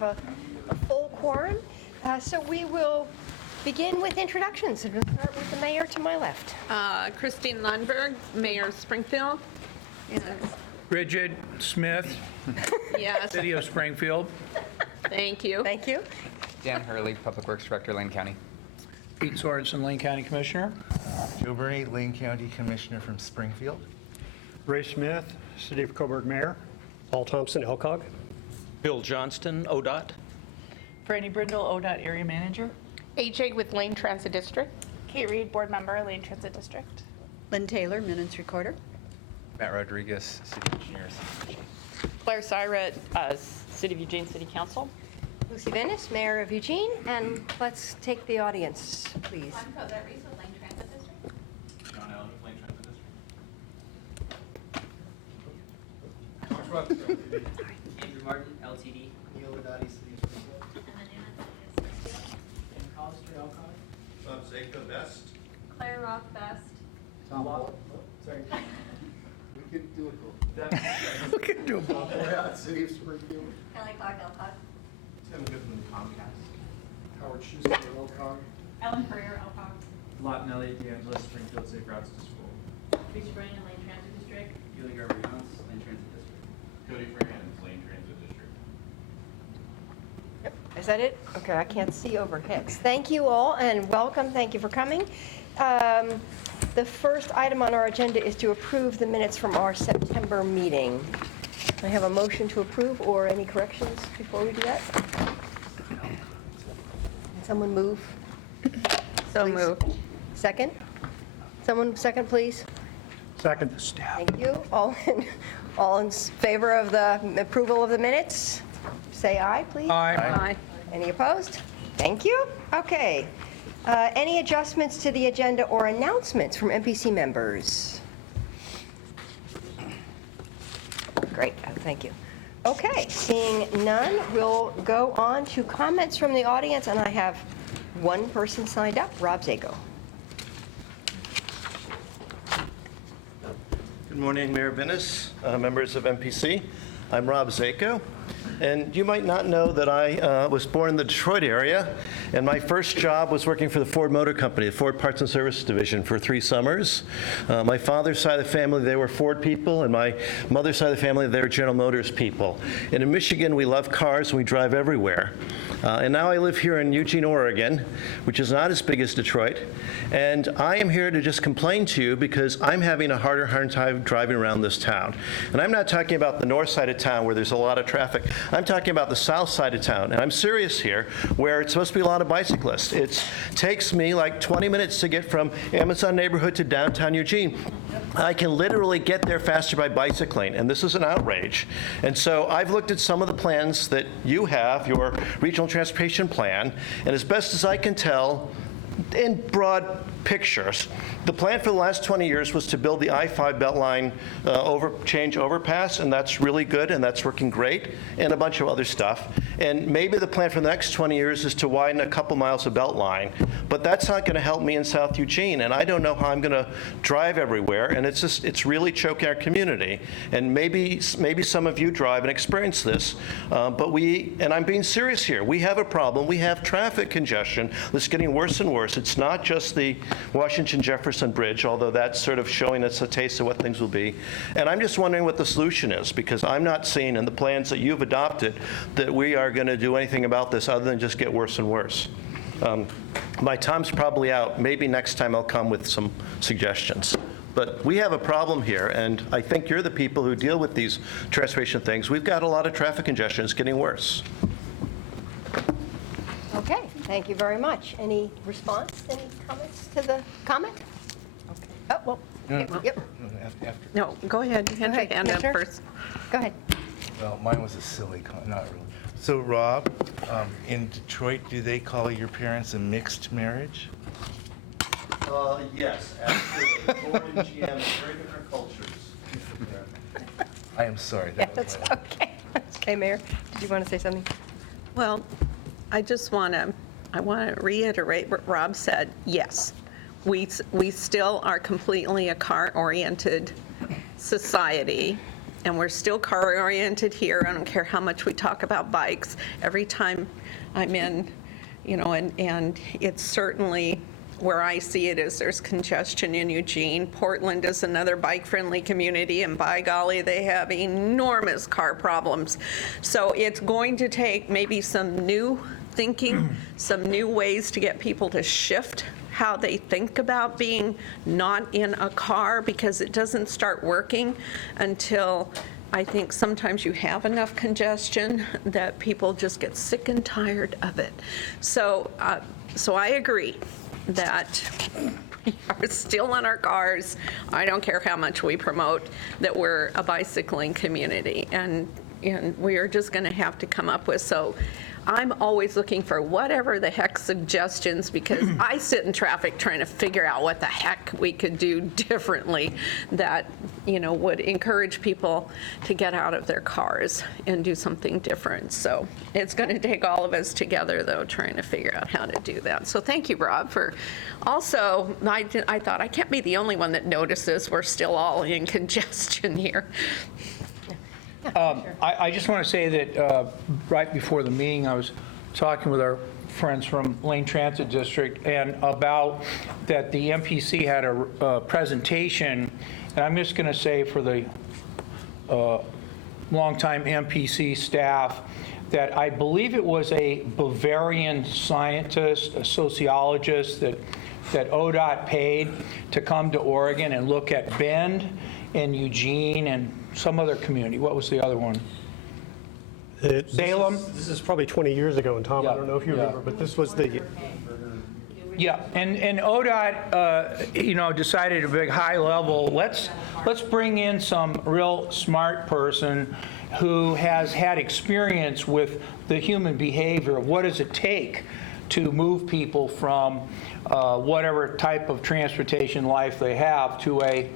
have a full quorum. So we will begin with introductions. And we'll start with the mayor to my left. Christine Lundberg, Mayor of Springfield. Bridget Smith, Yes, City of Springfield. thank you. Thank you. Dan Hurley, Public Works Director, Lane County. Pete Sorensen, Lane County Commissioner. Joe Burney, Lane County Commissioner from Springfield. Ray Smith, City of Coburg Mayor. Paul Thompson, Elcog. Bill Johnston, ODOT. Franny Brindle, ODOT Area Manager. AJ with Lane Transit District. Kate Reed, Board Member, Lane Transit District. Lynn Taylor, Minutes Recorder. Matt Rodriguez, City Engineer. Claire Syra, City of Eugene City Council. Lucy Venice, Mayor of Eugene. And let's take the audience, please. Lane Transit District. John Allen with Lane Transit District. Andrew Martin, LTD. Zico Best. Claire Roth, Best. We can do it. We can do both. City of Springfield. Kelly Clark, Elcog. Tim Goodman, Comcast. Howard Schuster, Elcog. Ellen Courier, Elcog. Lawton Elliott, DeAngelo, Springfield Safe Routes to School. Teresa Brandon, Lane Transit District. Julie Garber Jones, Lane Transit District. Cody Freeman, Lane Transit District. Is that it? Okay, I can't see overhead. Thank you all and welcome. Thank you for coming. The first item on our agenda is to approve the minutes from our September meeting. I have a motion to approve or any corrections before we do that? Can someone move? So Please. moved. Second? Someone second, please? Second. Thank you. All in favor of the approval of the minutes? Say aye, please. Aye. Any opposed? Thank you. Okay. Any adjustments to the agenda or announcements from MPC members? Great, thank you. Okay, seeing none, we'll go on to comments from the audience, and I have one person signed up, Rob Zico. Good morning, Mayor Venice, members of MPC. I'm Rob Zico, and you might not know that I was born in the Detroit area, and my first job was working for the Ford Motor Company, the Ford Parts and Service Division, for 3 summers. My father's side of the family, they were Ford people, and my mother's side of the family, they were General Motors people. And in Michigan, we love cars, and we drive everywhere. And now I live here in Eugene, Oregon, which is not as big as Detroit. And I am here to just complain to you because I'm having a hard time driving around this town. And I'm not talking about the north side of town where there's a lot of traffic. I'm talking about the south side of town. And I'm serious here, where it's supposed to be a lot of bicyclists. It takes me like 20 minutes to get from Amazon neighborhood to downtown Eugene. I can literally get there faster by bicycling, and this is an outrage. And so I've looked at some of the plans that you have, your regional transportation plan, and as best as I can tell, in broad pictures, the plan for the last 20 years was to build the I-5 Beltline change overpass, and that's really good, and that's working great, and a bunch of other stuff. And maybe the plan for the next 20 years is to widen a couple miles of Beltline, but that's not going to help me in South Eugene, and I don't know how I'm going to drive everywhere, and it's really choking our community. And maybe some of you drive and experience this, and I'm being serious here, we have a problem. We have traffic congestion that's getting worse and worse. It's not just the Washington-Jefferson Bridge, although that's sort of showing us a taste of what things will be. And I'm just wondering what the solution is, because I'm not seeing in the plans that you've adopted that we are going to do anything about this other than just get worse and worse. My time's probably out. Maybe next time I'll come with some suggestions. But we have a problem here, and I think you're the people who deal with these transportation things. We've got a lot of traffic congestion. It's getting worse. Okay, thank you very much. Any response, any comments to the comment? Okay. Oh, well, yep. After. No, go ahead. Hand your hand up Commissioner. first. Go ahead. Well, mine was a silly comment, not really. So, Rob, in Detroit, do they call your parents a mixed marriage? Yes, absolutely. Ford and GM, very different cultures. I am sorry. Yeah, That was that's my- okay. That's okay, Mayor. Did you want to say something? Well, I want to reiterate what Rob said. Yes, we still are completely a car-oriented society. and we're still car-oriented here. I don't care how much we talk about bikes. Every time I'm in, and it's certainly where I see it is there's congestion in Eugene. Portland is another bike-friendly community, and by golly, they have enormous car problems. So it's going to take maybe some new thinking, some new ways to get people to shift how they think about being not in a car, because it doesn't start working until I think sometimes you have enough congestion that people just get sick and tired of it. So I agree that we are still in our cars. I don't care how much we promote that we're a bicycling community, and we are just going to have to come up with. So I'm always looking for whatever the heck suggestions, because I sit in traffic trying to figure out what the heck we could do differently that, would encourage people to get out of their cars and do something different. So it's going to take all of us together, though, trying to figure out how to do that. So thank you, Rob, for also, I thought I can't be the only one that notices we're still all in congestion here. I just want to say that right before the meeting, I was talking with our friends from Lane Transit District and about that the MPC had a presentation, and I'm just going to say for the longtime MPC staff that I believe it was a Bavarian scientist, a sociologist that ODOT paid to come to Oregon and look at Bend and Eugene and some other community. What was the other one? Salem? This is probably 20 years ago, and Tom, I don't know if you remember, but this was the... Yeah, and ODOT, decided at a big high level, let's bring in some real smart person who has had experience with the human behavior. What does it take to move people from whatever type of transportation life they have to a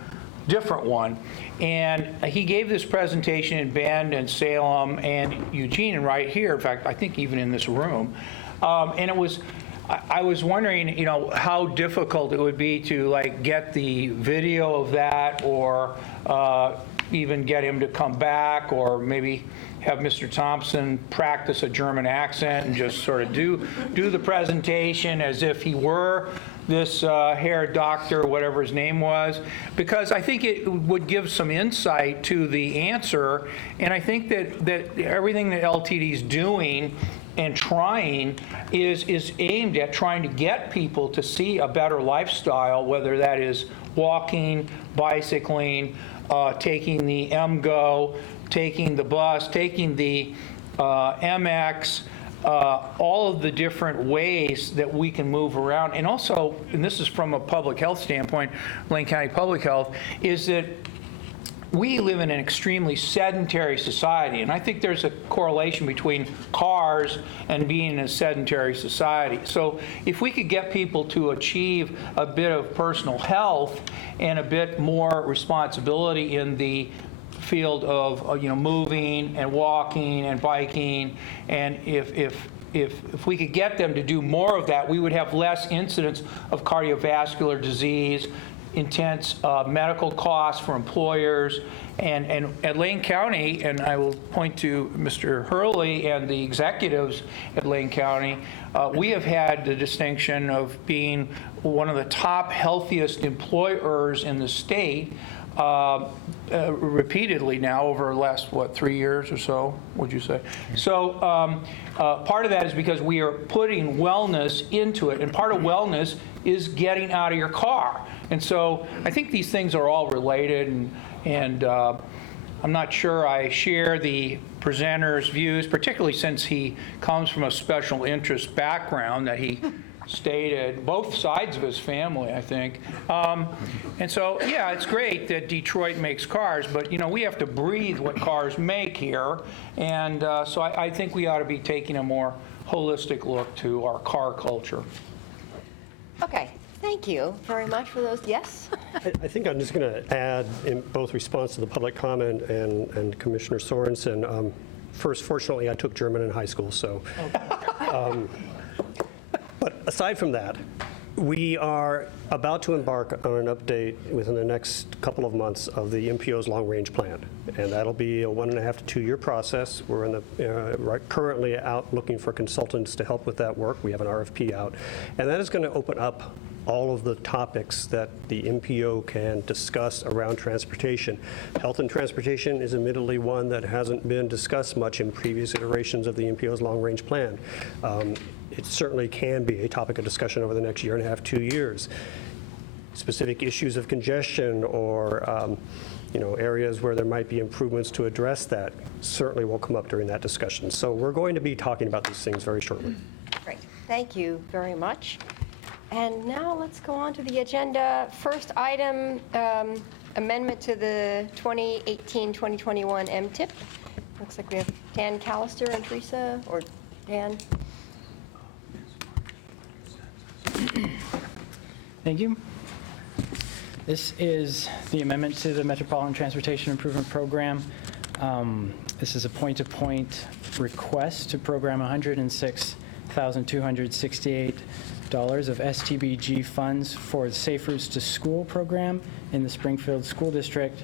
different one? And he gave this presentation in Bend and Salem and Eugene, and right here, in fact, I think even in this room. And it was, I was wondering, how difficult it would be to get the video of that, or even get him to come back, or maybe have Mr. Thompson practice a German accent and just sort of do the presentation as if he were this hair doctor, whatever his name was, because I think it would give some insight to the answer. And I think that everything that LTD is doing and trying is aimed at trying to get people to see a better lifestyle, whether that is walking, bicycling, taking the MGO, taking the bus, taking the MX, all of the different ways that we can move around. And also, and this is from a public health standpoint, Lane County Public Health, is that we live in an extremely sedentary society, and I think there's a correlation between cars and being in a sedentary society. So if we could get people to achieve a bit of personal health and a bit more responsibility in the field of moving and walking and biking, and if we could get them to do more of that, we would have less incidents of cardiovascular disease, intense medical costs for employers. And at Lane County, and I will point to Mr. Hurley and the executives at Lane County, we have had the distinction of being one of the top healthiest employers in the state repeatedly now over the last, 3 years or so, would you say? So part of that is because we are putting wellness into it, and part of wellness is getting out of your car. And so I think these things are all related, and I'm not sure I share the presenter's views, particularly since he comes from a special interest background that he stated, both sides of his family, I think. And so, yeah, it's great that Detroit makes cars, but, we have to breathe what cars make here. And so I think we ought to be taking a more holistic look to our car culture. Okay, thank you very much for those. Yes? I think I'm just going to add, in both response to the public comment and Commissioner Sorensen. First, fortunately, I took German in high school, so. But aside from that, We are about to embark on an update within the next couple of months of the NPO's long-range plan, and that'll be a 1.5 to 2 year process. We're in the currently out looking for consultants to help with that work. We have an RFP out, and that is going to open up all of the topics that the NPO can discuss around transportation. Health and transportation is admittedly one that hasn't been discussed much in previous iterations of the NPO's long-range plan. It certainly can be a topic of discussion over the next 1.5 to 2 years. Specific issues of congestion or areas where there might be improvements to address that certainly will come up during that discussion. So we're going to be talking about these things very shortly. Great. Thank you very much. And now let's go on to the agenda. First item, amendment to the 2018-2021 MTIP. Looks like we have Dan Callister and Teresa, or Dan. Thank you. This is the amendment to the Metropolitan Transportation Improvement Program. This is a point-to-point request to program $106,268 of STBG funds for the Safe Routes to School program in the Springfield School District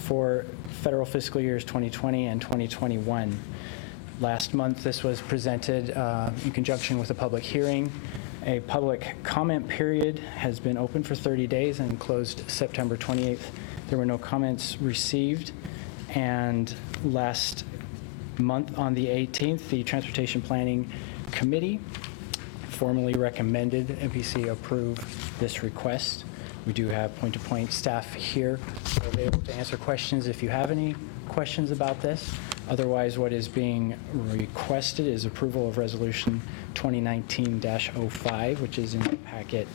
for federal fiscal years 2020 and 2021. Last month, this was presented in conjunction with a public hearing. A public comment period has been open for 30 days and closed September 28th. There were no comments received. And last month on the 18th, the Transportation Planning Committee formally recommended MPC approve this request. We do have point-to-point staff here who will be able to answer questions if you have any questions about this. Otherwise, what is being requested is approval of Resolution 2019-05, which is in the packet,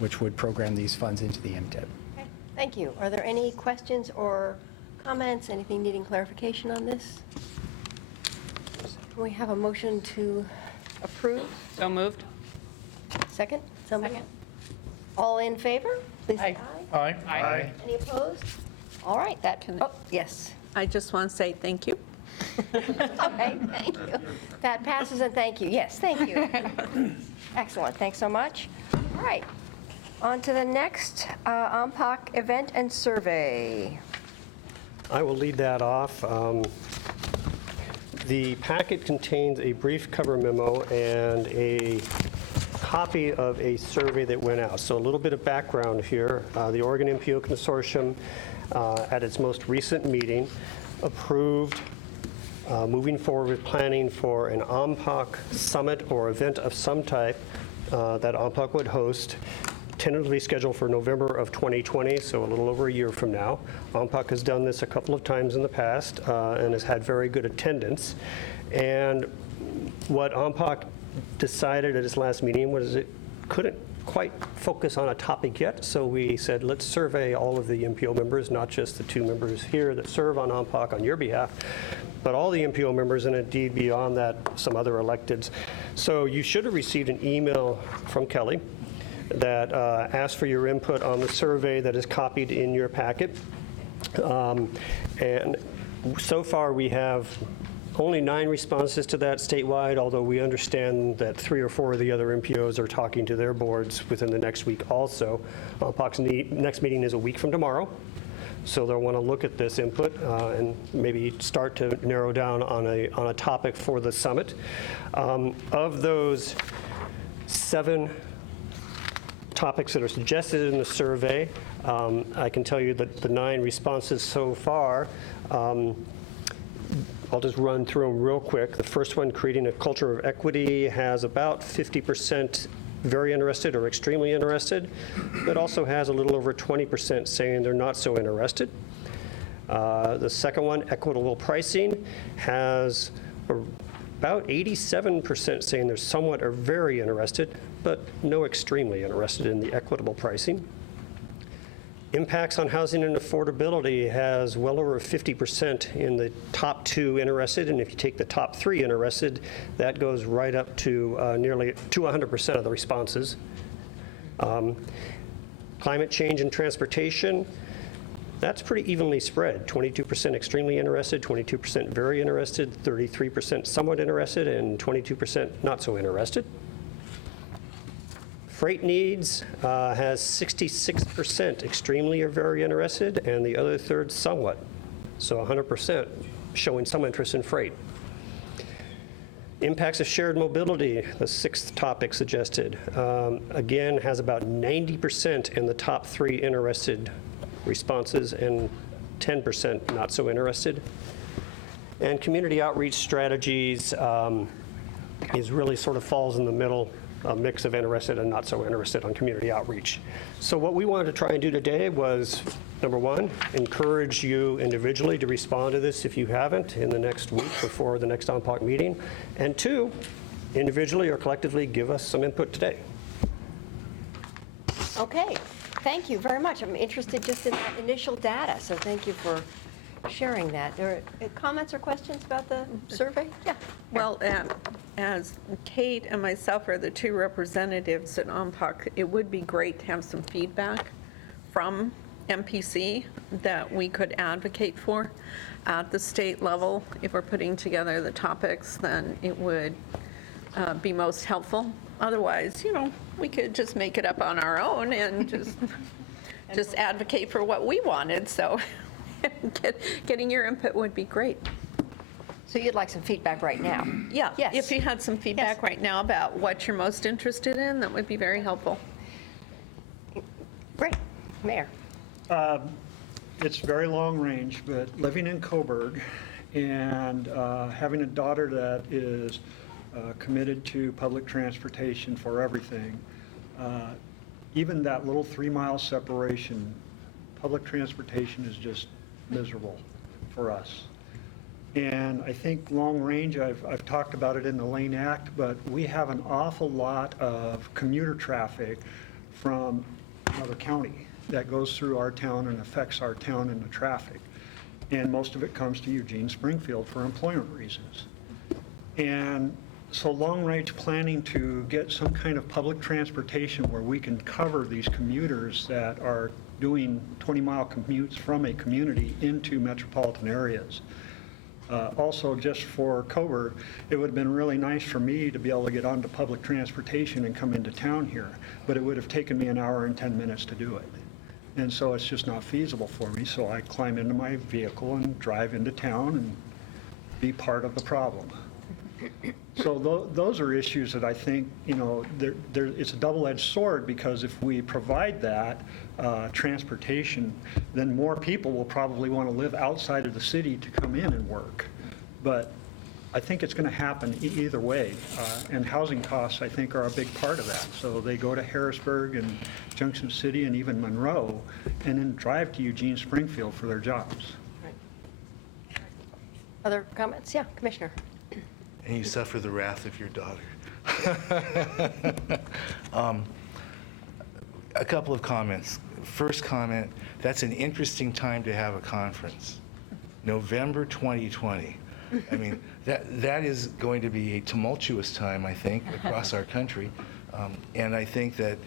which would program these funds into the MTIP. Okay, thank you. Are there any questions or comments, anything needing clarification on this? Can we have a motion to approve? So moved. Second? Somebody? All in favor? Please say aye. Aye. Any opposed? All right, that, oh, yes. I just want to say thank you. Okay, thank you. That passes, and thank you. Yes, thank you. Excellent, thanks so much. All right, on to the next OMPOC event and survey. I will lead that off. The packet contains a brief cover memo and a copy of a survey that went out. So a little bit of background here. The Oregon NPO Consortium, at its most recent meeting, approved moving forward with planning for an OMPOC summit or event of some type that OMPOC would host, tentatively scheduled for November of 2020, so a little over a year from now. OMPOC has done this a couple of times in the past and has had very good attendance. And what OMPOC decided at its last meeting was it couldn't quite focus on a topic yet, so we said, let's survey all of the MPO members, not just the 2 members here that serve on OMPOC on your behalf, but all the MPO members, and indeed beyond that, some other electeds. So you should have received an email from Kelly that asked for your input on the survey that is copied in your packet. And so far we have only 9 responses to that statewide, although we understand that 3 or 4 of the other MPOs are talking to their boards within the next week also. OMPOC's next meeting is a week from tomorrow, so they'll want to look at this input and maybe start to narrow down on a topic for the summit. Of those 7 topics that are suggested in the survey, I can tell you that the 9 responses so far, I'll just run through them real quick. The first one, creating a culture of equity, has about 50% very interested or extremely interested, but also has a little over 20% saying they're not so interested. The second one, equitable pricing, has about 87% saying they're somewhat or very interested, but no extremely interested in the equitable pricing. Impacts on housing and affordability has well over 50% in the top 2 interested, and if you take the top 3 interested, that goes right up to nearly to 100% of the responses. Climate change and transportation, that's pretty evenly spread. 22% extremely interested, 22% very interested, 33% somewhat interested, and 22% not so interested. Freight needs has 66% extremely or very interested, and the other third somewhat. So 100% showing some interest in freight. Impacts of shared mobility, the sixth topic suggested, again, has about 90% in the top 3 interested responses and 10% not so interested. And community outreach strategies is really sort of falls in the middle, a mix of interested and not so interested on community outreach. So what we wanted to try and do today was, number one, encourage you individually to respond to this if you haven't in the next week before the next OMPOC meeting. And two, individually or collectively give us some input today. Okay, thank you very much. I'm interested just in that initial data, so thank you for sharing that. There are comments or questions about the survey? Yeah. Well, as Kate and myself are the 2 representatives at OMPOC, it would be great to have some feedback from MPC that we could advocate for at the state level. If we're putting together the topics, then it would be most helpful. Otherwise, we could just make it up on our own and just advocate for what we wanted. So getting your input would be great. So you'd like some feedback right now? Yeah. Yes. If you had some feedback Yes. right now about what you're most interested in, that would be very helpful. Great. Mayor? It's very long range, but living in Coburg and having a daughter that is committed to public transportation for everything, even that little 3-mile separation, public transportation is just miserable for us. And I think long range, I've talked about it in the Lane Act, but we have an awful lot of commuter traffic from another county that goes through our town and affects our town in the traffic. And most of it comes to Eugene, Springfield for employment reasons. And so long range planning to get some kind of public transportation where we can cover these commuters that are doing 20-mile commutes from a community into metropolitan areas. Also, just for Coburg, it would have been really nice for me to be able to get onto public transportation and come into town here, but it would have taken me an hour and 10 minutes to do it. And so it's just not feasible for me, so I climb into my vehicle and drive into town and be part of the problem. So those are issues that I think, it's a double-edged sword, because if we provide that transportation, then more people will probably want to live outside of the city to come in and work. But I think it's going to happen either way. And housing costs, I think, are a big part of that. So they go to Harrisburg and Junction City and even Monroe, and then drive to Eugene, Springfield for their jobs. Other comments? Yeah, Commissioner. And you suffer the wrath of your daughter. A couple of comments. First comment, that's an interesting time to have a conference. November 2020. I mean, that is going to be a tumultuous time, I think, across our country. And I think that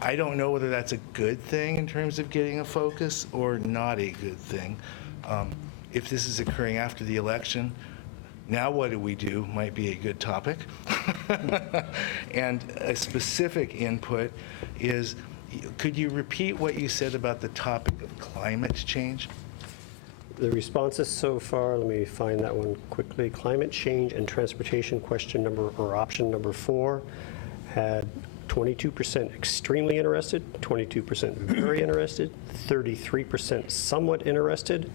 I don't know whether that's a good thing in terms of getting a focus or not a good thing. If this is occurring after the election, now what do we do might be a good topic. And a specific input is, could you repeat what you said about the topic of climate change? The responses so far, let me find that one quickly. Climate change and transportation option number 4 had 22% extremely interested, 22% very interested, 33% somewhat interested,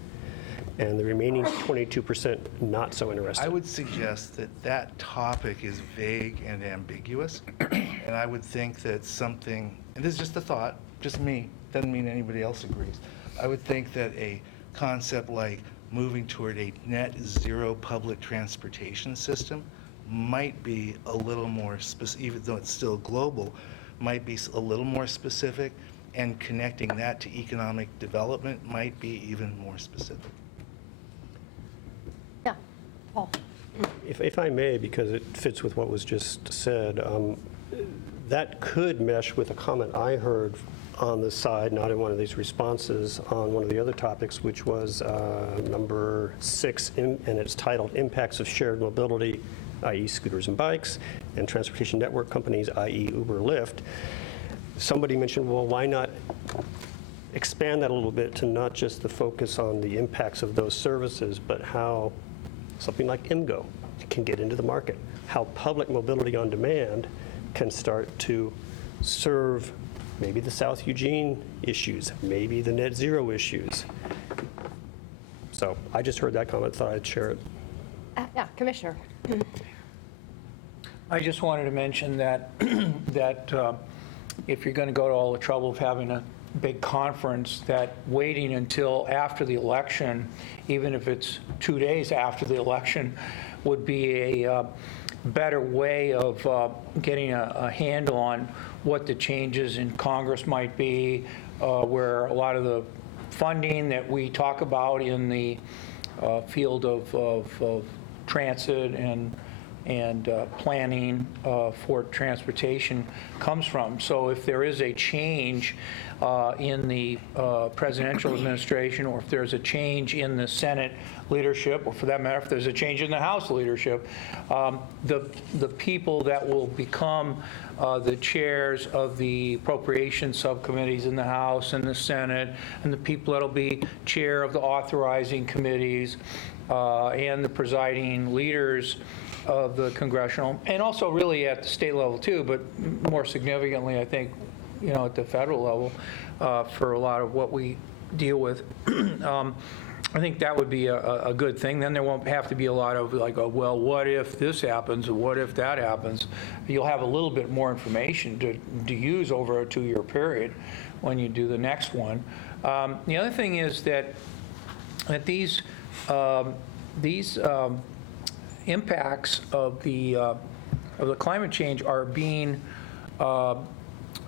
and the remaining 22% not so interested. I would suggest that that topic is vague and ambiguous, and I would think that something, and this is just a thought, just me, doesn't mean anybody else agrees. I would think that a concept like moving toward a net zero public transportation system might be a little more specific, even though it's still global, might be a little more specific, and connecting that to economic development might be even more specific. Yeah, Paul. If I may, because it fits with what was just said, that could mesh with a comment I heard on the side, not in one of these responses, on one of the other topics, which was number 6, and it's titled Impacts of Shared Mobility i.e. scooters and bikes, and transportation network companies, i.e. Uber, Lyft. Somebody mentioned, well, why not expand that a little bit to not just the focus on the impacts of those services, but how something like IMGO can get into the market, how public mobility on demand can start to serve maybe the South Eugene issues, maybe the net zero issues. So I just heard that comment, thought I'd share it. Yeah, Commissioner. I just wanted to mention that, if you're going to go to all the trouble of having a big conference, that waiting until after the election, even if it's 2 days after the election, would be a better way of getting a handle on what the changes in Congress might be, where a lot of the funding that we talk about in the field of transit and planning for transportation comes from. So if there is a change in the presidential administration, or if there's a change in the Senate leadership, or for that matter, if there's a change in the House leadership, the people that will become the chairs of the appropriation subcommittees in the House and the Senate, and the people that'll be chair of the authorizing committees, and the presiding leaders of the congressional, and also really at the state level too, but more significantly, I think, at the federal level, for a lot of what we deal with. I think that would be a good thing. Then there won't have to be a lot of like, oh, well, what if this happens, or what if that happens? You'll have a little bit more information to use over a 2-year period when you do the next one. The other thing is that these impacts of the climate change are being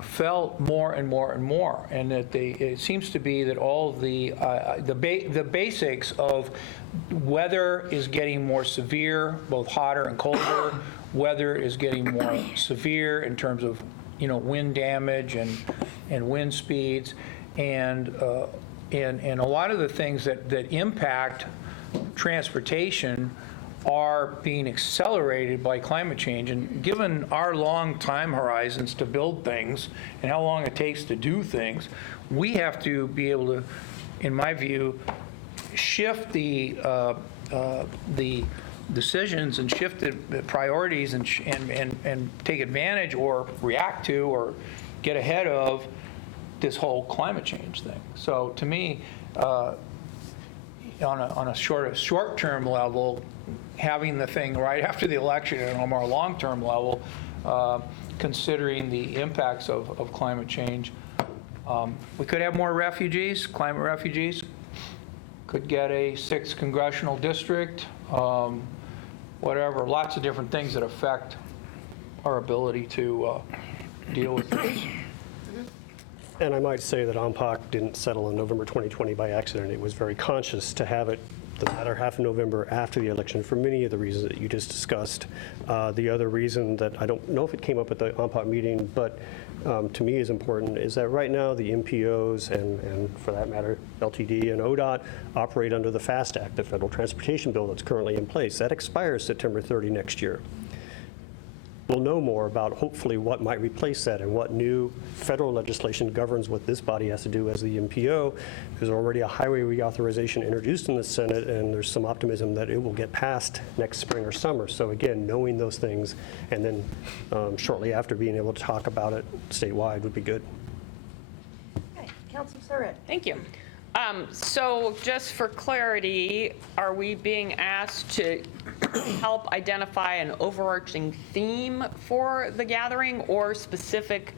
felt more and more and more, and that it seems to be that all of the basics of weather is getting more severe, both hotter and colder. Weather is getting more severe in terms of wind damage and wind speeds, and a lot of the things that impact transportation are being accelerated by climate change. And given our long time horizons to build things and how long it takes to do things, we have to be able to, in my view, shift the decisions and shift the priorities and take advantage or react to or get ahead of this whole climate change thing. So to me, on a short-term level, having the thing right after the election, and on a more long-term level, considering the impacts of climate change. We could have more refugees, climate refugees. Could get a 6th congressional district, whatever. Lots of different things that affect our ability to deal with this. And I might say that OMPOC didn't settle in November 2020 by accident. It was very conscious to have it the latter half of November after the election for many of the reasons that you just discussed. The other reason that I don't know if it came up at the OMPOC meeting, but to me is important, is that right now the NPOs and for that matter LTD and ODOT operate under the FAST Act, the Federal Transportation Bill that's currently in place. That expires September 30 next year. We'll know more about hopefully what might replace that and what new federal legislation governs what this body has to do as the NPO. There's already a highway reauthorization introduced in the Senate, and there's some optimism that it will get passed next spring or summer. So again, knowing those things and then shortly after being able to talk about it statewide would be good. Okay, Councilor Surratt. Thank you. So just for clarity, are we being asked to help identify an overarching theme for the gathering or specific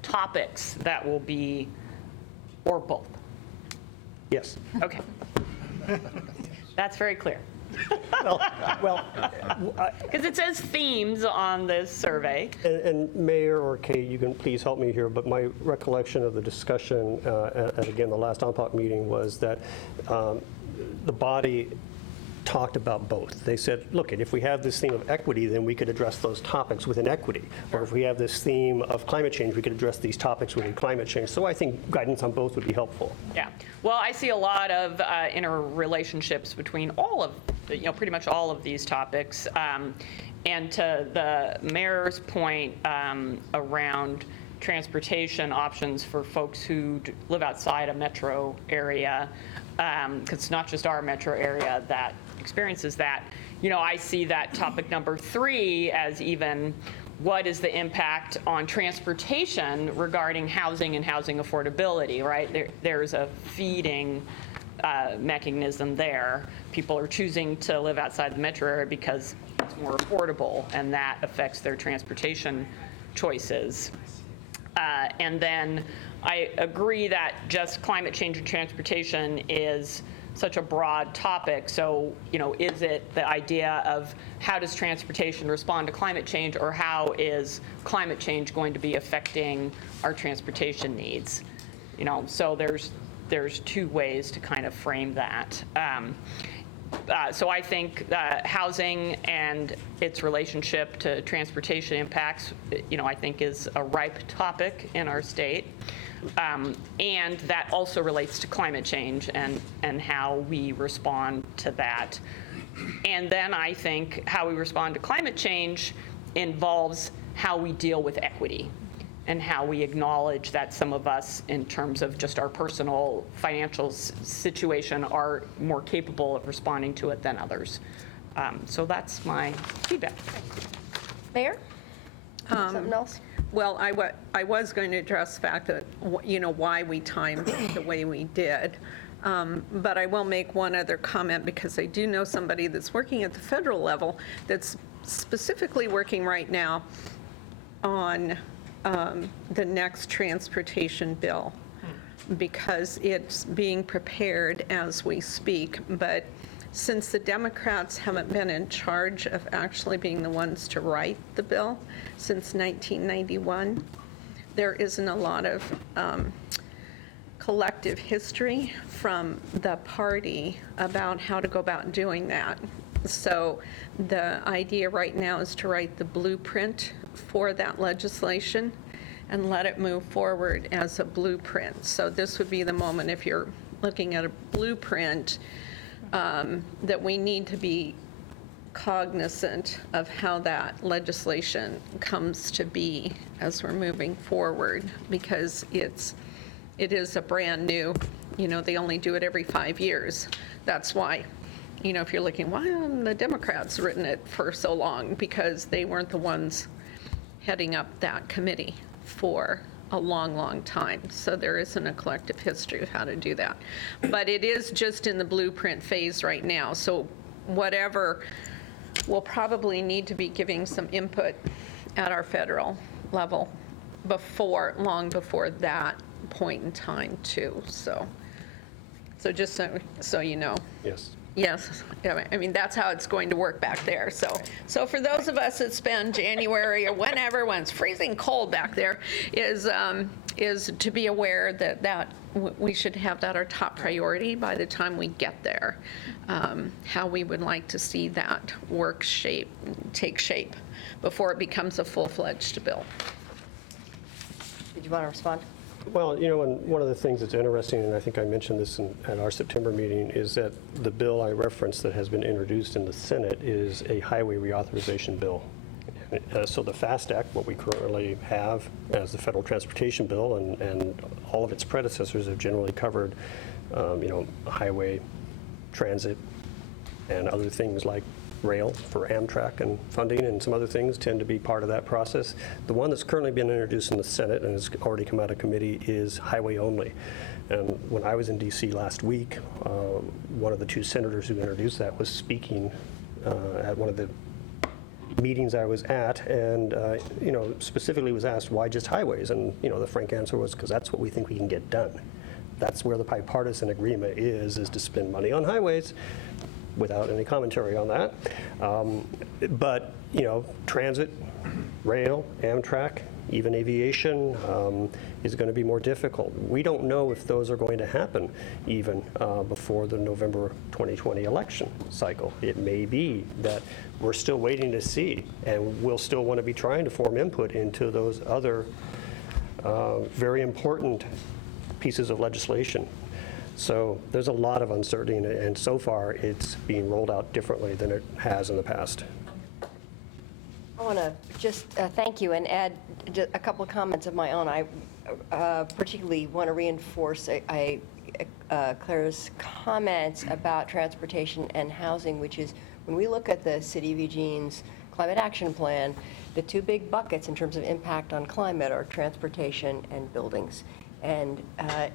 topics that will be, or both? Yes. Okay. That's very clear. Well, because it says themes on this survey. And Mayor or Kate, you can please help me here, but my recollection of the discussion at again, the last OMPOC meeting was that the body talked about both. They said, look, if we have this theme of equity, then we could address those topics within equity. Or if we have this theme of climate change, we could address these topics within climate change. So I think guidance on both would be helpful. Yeah. Well, I see a lot of interrelationships between all of, pretty much all of these topics. And to the mayor's point around transportation options for folks who live outside a metro area, because it's not just our metro area that experiences that. I see that topic number 3 as even what is the impact on transportation regarding housing and housing affordability, right? There's a feeding mechanism there. People are choosing to live outside the metro area because it's more affordable, and that affects their transportation choices. And then I agree that just climate change and transportation is such a broad topic. So, is it the idea of how does transportation respond to climate change, or how is climate change going to be affecting our transportation needs? So there's 2 ways to kind of frame that. So I think housing and its relationship to transportation impacts, I think is a ripe topic in our state. And that also relates to climate change and how we respond to that. And then I think how we respond to climate change involves how we deal with equity and how we acknowledge that some of us, in terms of just our personal financial situation, are more capable of responding to it than others. So that's my feedback. Mayor? Something else? Well, I was going to address the fact that, why we timed the way we did. But I will make one other comment, because I do know somebody that's working at the federal level that's specifically working right now on the next transportation bill, because it's being prepared as we speak. But since the Democrats haven't been in charge of actually being the ones to write the bill since 1991, there isn't a lot of collective history from the party about how to go about doing that. So the idea right now is to write the blueprint for that legislation and let it move forward as a blueprint. So this would be the moment, if you're looking at a blueprint, that we need to be cognizant of how that legislation comes to be as we're moving forward, because it is a brand new, they only do it every 5 years. That's why, if you're looking, why haven't the Democrats written it for so long? Because they weren't the ones heading up that committee for a long, long time. So there isn't a collective history of how to do that. But it is just in the blueprint phase right now. So whatever, we'll probably need to be giving some input at our federal level long before that point in time too. So just so you know. Yes. Yes, I mean, that's how it's going to work back there. So for those of us that spend January or whenever, when it's freezing cold back there, is to be aware that we should have that our top priority by the time we get there. How we would like to see that take shape before it becomes a full-fledged bill. Did you want to respond? Well, and one of the things that's interesting, and I think I mentioned this at our September meeting, is that the bill I referenced that has been introduced in the Senate is a highway reauthorization bill. So the FAST Act, what we currently have as the federal transportation bill, and all of its predecessors have generally covered, highway, transit, and other things like rail for Amtrak and funding, and some other things tend to be part of that process. The one that's currently been introduced in the Senate and has already come out of committee is highway only. And when I was in DC last week, one of the 2 senators who introduced that was speaking at one of the meetings I was at, and specifically was asked, why just highways? And the frank answer was, because that's what we think we can get done. That's where the bipartisan agreement is to spend money on highways, without any commentary on that. But, transit, rail, Amtrak, even aviation is going to be more difficult. We don't know if those are going to happen even before the November 2020 election cycle. It may be that we're still waiting to see, and we'll still want to be trying to form input into those other very important pieces of legislation. So there's a lot of uncertainty, and so far it's being rolled out differently than it has in the past. I want to just thank you and add a couple of comments of my own. I particularly want to reinforce Claire's comments about transportation and housing, which is when we look at the City of Eugene's Climate Action Plan, the two big buckets in terms of impact on climate are transportation and buildings. And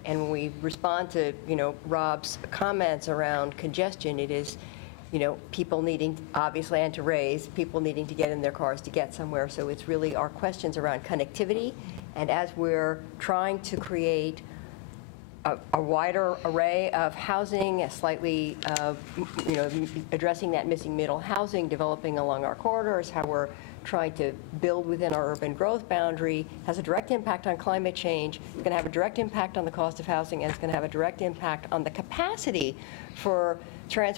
when we respond to, Rob's comments around congestion, it is, people needing, obviously, and to raise, people needing to get in their cars to get somewhere. So it's really our questions around connectivity. And as we're trying to create a wider array of housing, a slightly, addressing that missing middle housing, developing along our corridors, how we're trying to build within our urban growth boundary, has a direct impact on climate change, it's going to have a direct impact on the cost of housing, and it's going to have a direct impact on the capacity for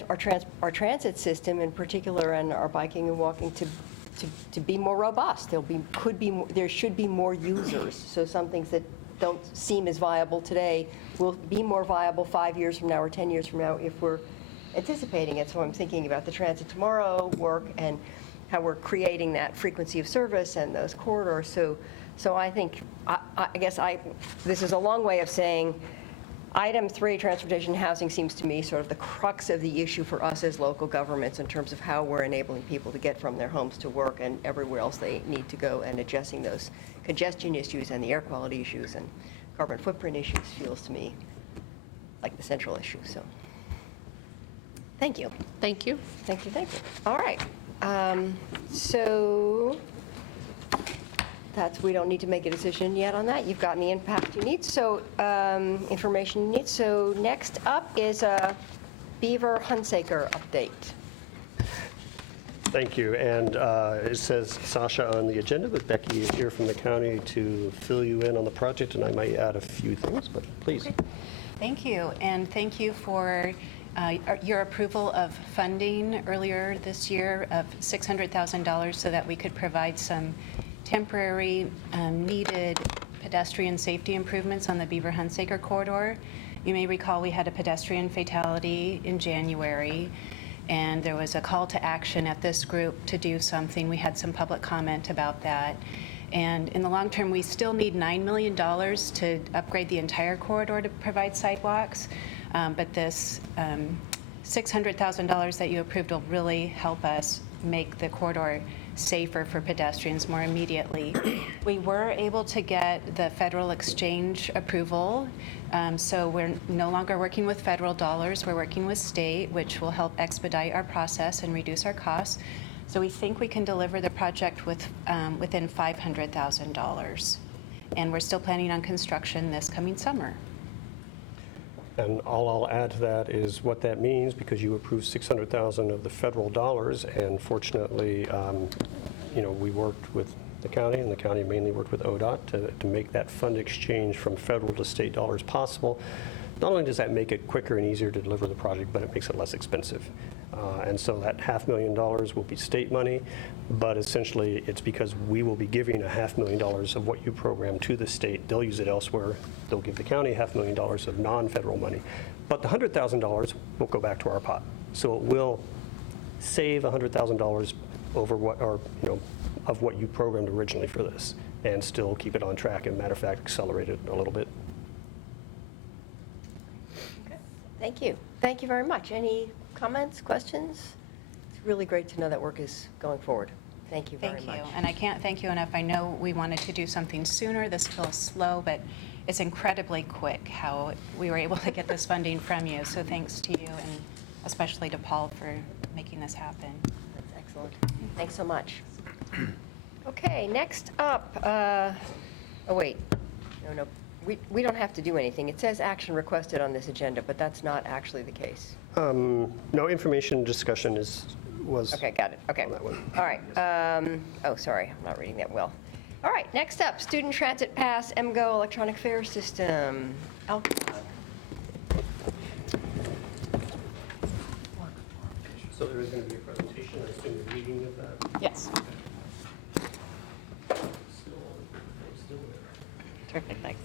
our transit system in particular, and our biking and walking to be more robust. There should be more users. So some things that don't seem as viable today will be more viable 5 years from now or 10 years from now if we're anticipating it. So I'm thinking about the Transit Tomorrow work and how we're creating that frequency of service and those corridors. So I think, this is a long way of saying, item 3, transportation and housing, seems to me sort of the crux of the issue for us as local governments in terms of how we're enabling people to get from their homes to work and everywhere else they need to go, and addressing those congestion issues and the air quality issues and carbon footprint issues feels to me like the central issue. So thank you. Thank you. Thank you, thank you. All right. So we don't need to make a decision yet on that. You've gotten the impact you need, so information you need. So next up is a Beaver Hunsaker update. Thank you. And it says Sasha on the agenda, but Becky is here from the county to fill you in on the project, and I might add a few things, but please. Okay. Thank you, and thank you for your approval of funding earlier this year of $600,000 so that we could provide some temporary needed pedestrian safety improvements on the Beaver Hunsaker corridor. You may recall we had a pedestrian fatality in January, and there was a call to action at this group to do something. We had some public comment about that. And in the long term, we still need $9 million to upgrade the entire corridor to provide sidewalks. But this $600,000 that you approved will really help us make the corridor safer for pedestrians more immediately. We were able to get the federal exchange approval, so we're no longer working with federal dollars, we're working with state, which will help expedite our process and reduce our costs. So we think we can deliver the project within $500,000. And we're still planning on construction this coming summer. And all I'll add to that is what that means, because you approved $600,000 of the federal dollars, and fortunately, we worked with the county, and the county mainly worked with ODOT to make that fund exchange from federal to state dollars possible. Not only does that make it quicker and easier to deliver the project, but it makes it less expensive. And so that $500,000 will be state money, but essentially it's because we will be giving $500,000 of what you program to the state. They'll use it elsewhere. They'll give the county $500,000 of non-federal money. But the $100,000 will go back to our pot. So it will save $100,000 over of what you programmed originally for this, and still keep it on track, and matter of fact, accelerate it a little bit. Okay. Thank you. Thank you very much. Any comments, questions? It's really great to know that work is going forward. Thank you very much. Thank you. And I can't thank you enough. I know we wanted to do something sooner. This feels slow, but it's incredibly quick how we were able to get this funding from you. So thanks to you, and especially to Paul for making this happen. That's excellent. Thanks so much. Okay, next up, oh wait, no, we don't have to do anything. It says action requested on this agenda, but that's not actually the case. No, information discussion was. Okay, got it. Okay. On that one. All right. Oh, sorry, I'm not reading that well. All right, next up, Student Transit Pass, MGO Electronic Fare System. LCOG. So there is going to be a presentation, I assume you're reading of that? Yes. Terrific, thanks.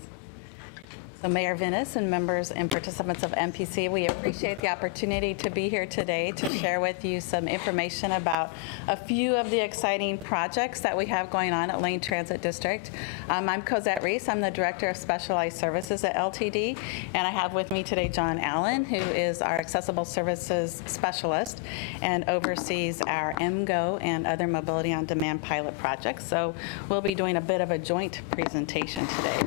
So Mayor Venus and members and participants of MPC, we appreciate the opportunity to be here today to share with you some information about a few of the exciting projects that we have going on at Lane Transit District. I'm Cosette Reese. I'm the Director of Specialized Services at LTD, and I have with me today John Allen, who is our Accessible Services Specialist and oversees our MGO and other Mobility on Demand pilot projects. So we'll be doing a bit of a joint presentation today.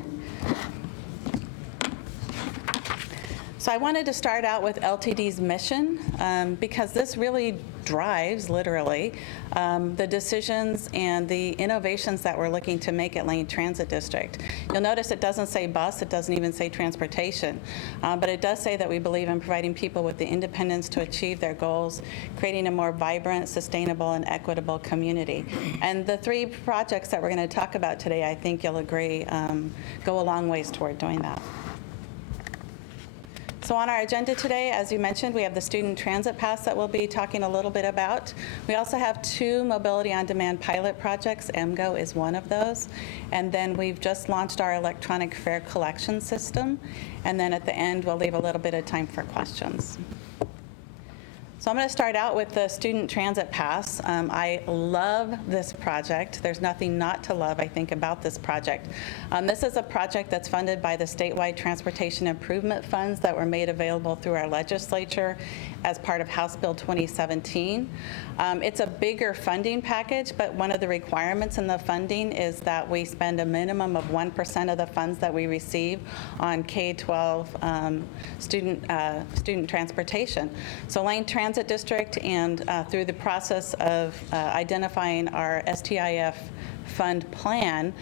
So I wanted to start out with LTDs Mission because this really drives, literally, the decisions and the innovations that we're looking to make at Lane Transit District. You'll notice it doesn't say bus, it doesn't even say transportation, but it does say that we believe in providing people with the independence to achieve their goals, creating a more vibrant, sustainable, and equitable community. And the three projects that we're going to talk about today, I think you'll agree, go a long ways toward doing that. So on our agenda today, as you mentioned, we have the Student Transit Pass that we'll be talking a little bit about. We also have two Mobility on Demand pilot projects. MGO is one of those. And then we've just launched our electronic fare collection system. And then at the end, we'll leave a little bit of time for questions. So I'm going to start out with the Student Transit Pass. I love this project. There's nothing not to love, I think, about this project. This is a project that's funded by the statewide transportation improvement funds that were made available through our legislature as part of House Bill 2017. It's a bigger funding package, but one of the requirements in the funding is that we spend a minimum of 1% of the funds that we receive on K-12 student transportation. So Lane Transit District, and through the process of identifying our STIF fund plan,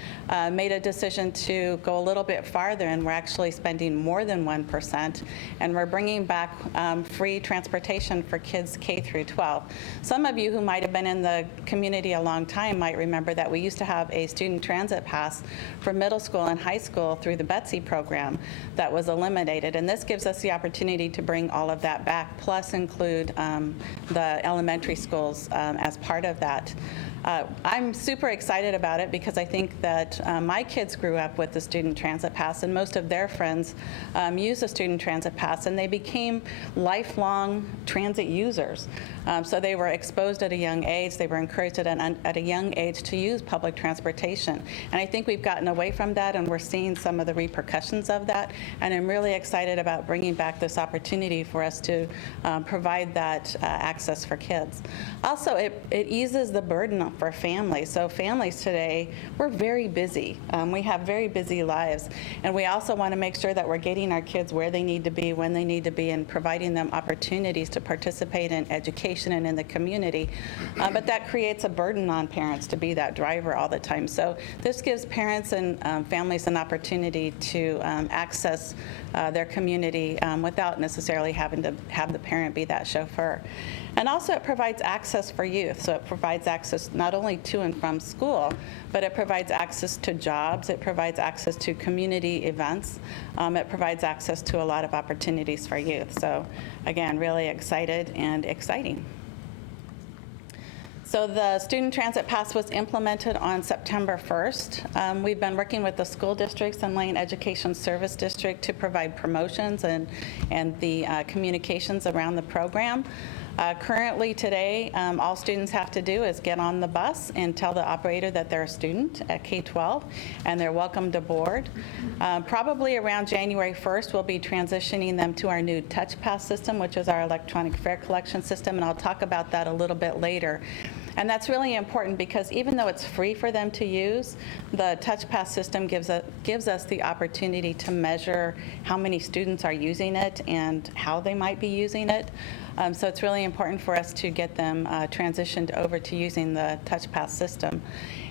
made a decision to go a little bit farther, and we're actually spending more than 1%, and we're bringing back free transportation for kids K through 12. Some of you who might have been in the community a long time might remember that we used to have a student transit pass for middle school and high school through the Betsy program that was eliminated, and this gives us the opportunity to bring all of that back, plus include the elementary schools as part of that. I'm super excited about it because I think that my kids grew up with the Student Transit Pass, and most of their friends use the Student Transit Pass, and they became lifelong transit users. So they were exposed at a young age. They were encouraged at a young age to use public transportation. And I think we've gotten away from that, and we're seeing some of the repercussions of that. And I'm really excited about bringing back this opportunity for us to provide that access for kids. Also, it eases the burden for families. So families today, we're very busy. We have very busy lives. And we also want to make sure that we're getting our kids where they need to be, when they need to be, and providing them opportunities to participate in education and in the community. But that creates a burden on parents to be that driver all the time. So this gives parents and families an opportunity to access their community without necessarily having to have the parent be that chauffeur. And also it provides access for youth. So it provides access not only to and from school, but it provides access to jobs. It provides access to community events. It provides access to a lot of opportunities for youth. So again, really excited and exciting. So the Student Transit Pass was implemented on September 1st. We've been working with the school districts and Lane Education Service District to provide promotions and the communications around the program. Currently today, all students have to do is get on the bus and tell the operator that they're a student at K-12 and they're welcomed aboard. Probably around January 1st, we'll be transitioning them to our new Touch Pass system, which is our electronic fare collection system, and I'll talk about that a little bit later. And that's really important because even though it's free for them to use, the Touch Pass system gives us the opportunity to measure how many students are using it and how they might be using it. So it's really important for us to get them transitioned over to using the Touch Pass system.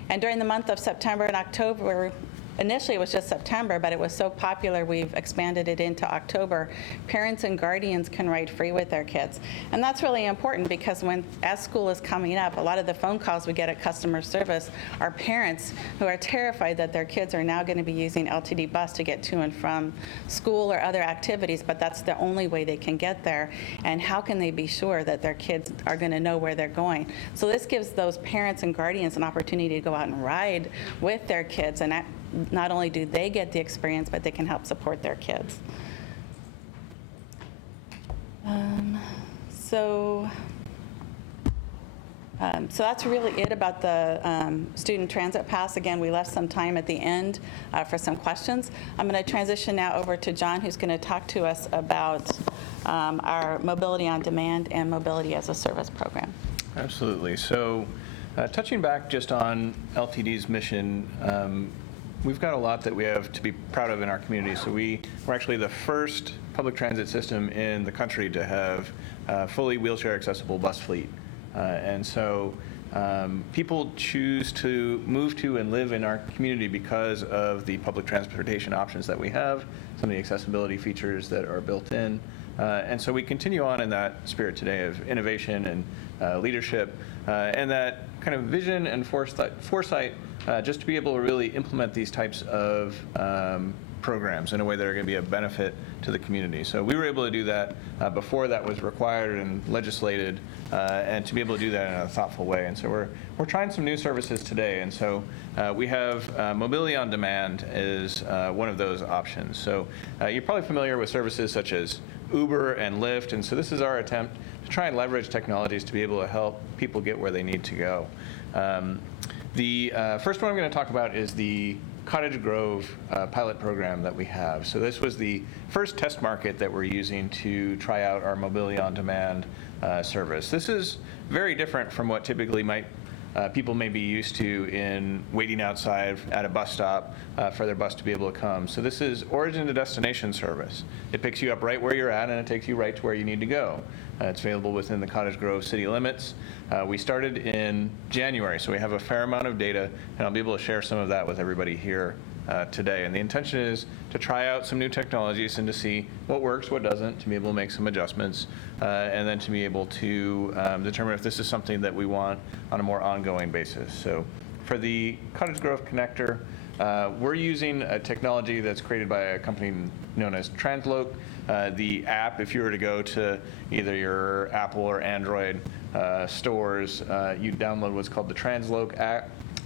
And during the month of September and October, initially it was just September, but it was so popular, we've expanded it into October. Parents and guardians can ride free with their kids. And that's really important because as school is coming up, a lot of the phone calls we get at customer service are parents who are terrified that their kids are now going to be using LTD bus to get to and from school or other activities, but that's the only way they can get there. And how can they be sure that their kids are going to know where they're going? So this gives those parents and guardians an opportunity to go out and ride with their kids, and not only do they get the experience, but they can help support their kids. So that's really it about the student transit pass. Again, we left some time at the end for some questions. I'm going to transition now over to John, who's going to talk to us about our Mobility on Demand and Mobility as a Service program. Absolutely. So touching back just on LTDs Mission, we've got a lot that we have to be proud of in our community. So we're actually the first public transit system in the country to have fully wheelchair accessible bus fleet. And so people choose to move to and live in our community because of the public transportation options that we have, some of the accessibility features that are built in. And so we continue on in that spirit today of innovation and leadership and that kind of vision and foresight just to be able to really implement these types of programs in a way that are going to be a benefit to the community. So we were able to do that before that was required and legislated, and to be able to do that in a thoughtful way. And so we're trying some new services today. And so we have Mobility on Demand is one of those options. So you're probably familiar with services such as Uber and Lyft, and so this is our attempt to try and leverage technologies to be able to help people get where they need to go. The first one I'm going to talk about is the Cottage Grove pilot program that we have. So this was the first test market that we're using to try out our Mobility on Demand service. This is very different from what typically people may be used to in waiting outside at a bus stop for their bus to be able to come. So this is origin to destination service. It picks you up right where you're at and it takes you right to where you need to go. It's available within the Cottage Grove city limits. We started in January, so we have a fair amount of data, and I'll be able to share some of that with everybody here today. And the intention is to try out some new technologies and to see what works, what doesn't, to be able to make some adjustments, and then to be able to determine if this is something that we want on a more ongoing basis. So for the Cottage Grove connector, we're using a technology that's created by a company known as Transloc. The app, if you were to go to either your Apple or Android stores, you download what's called the Transloc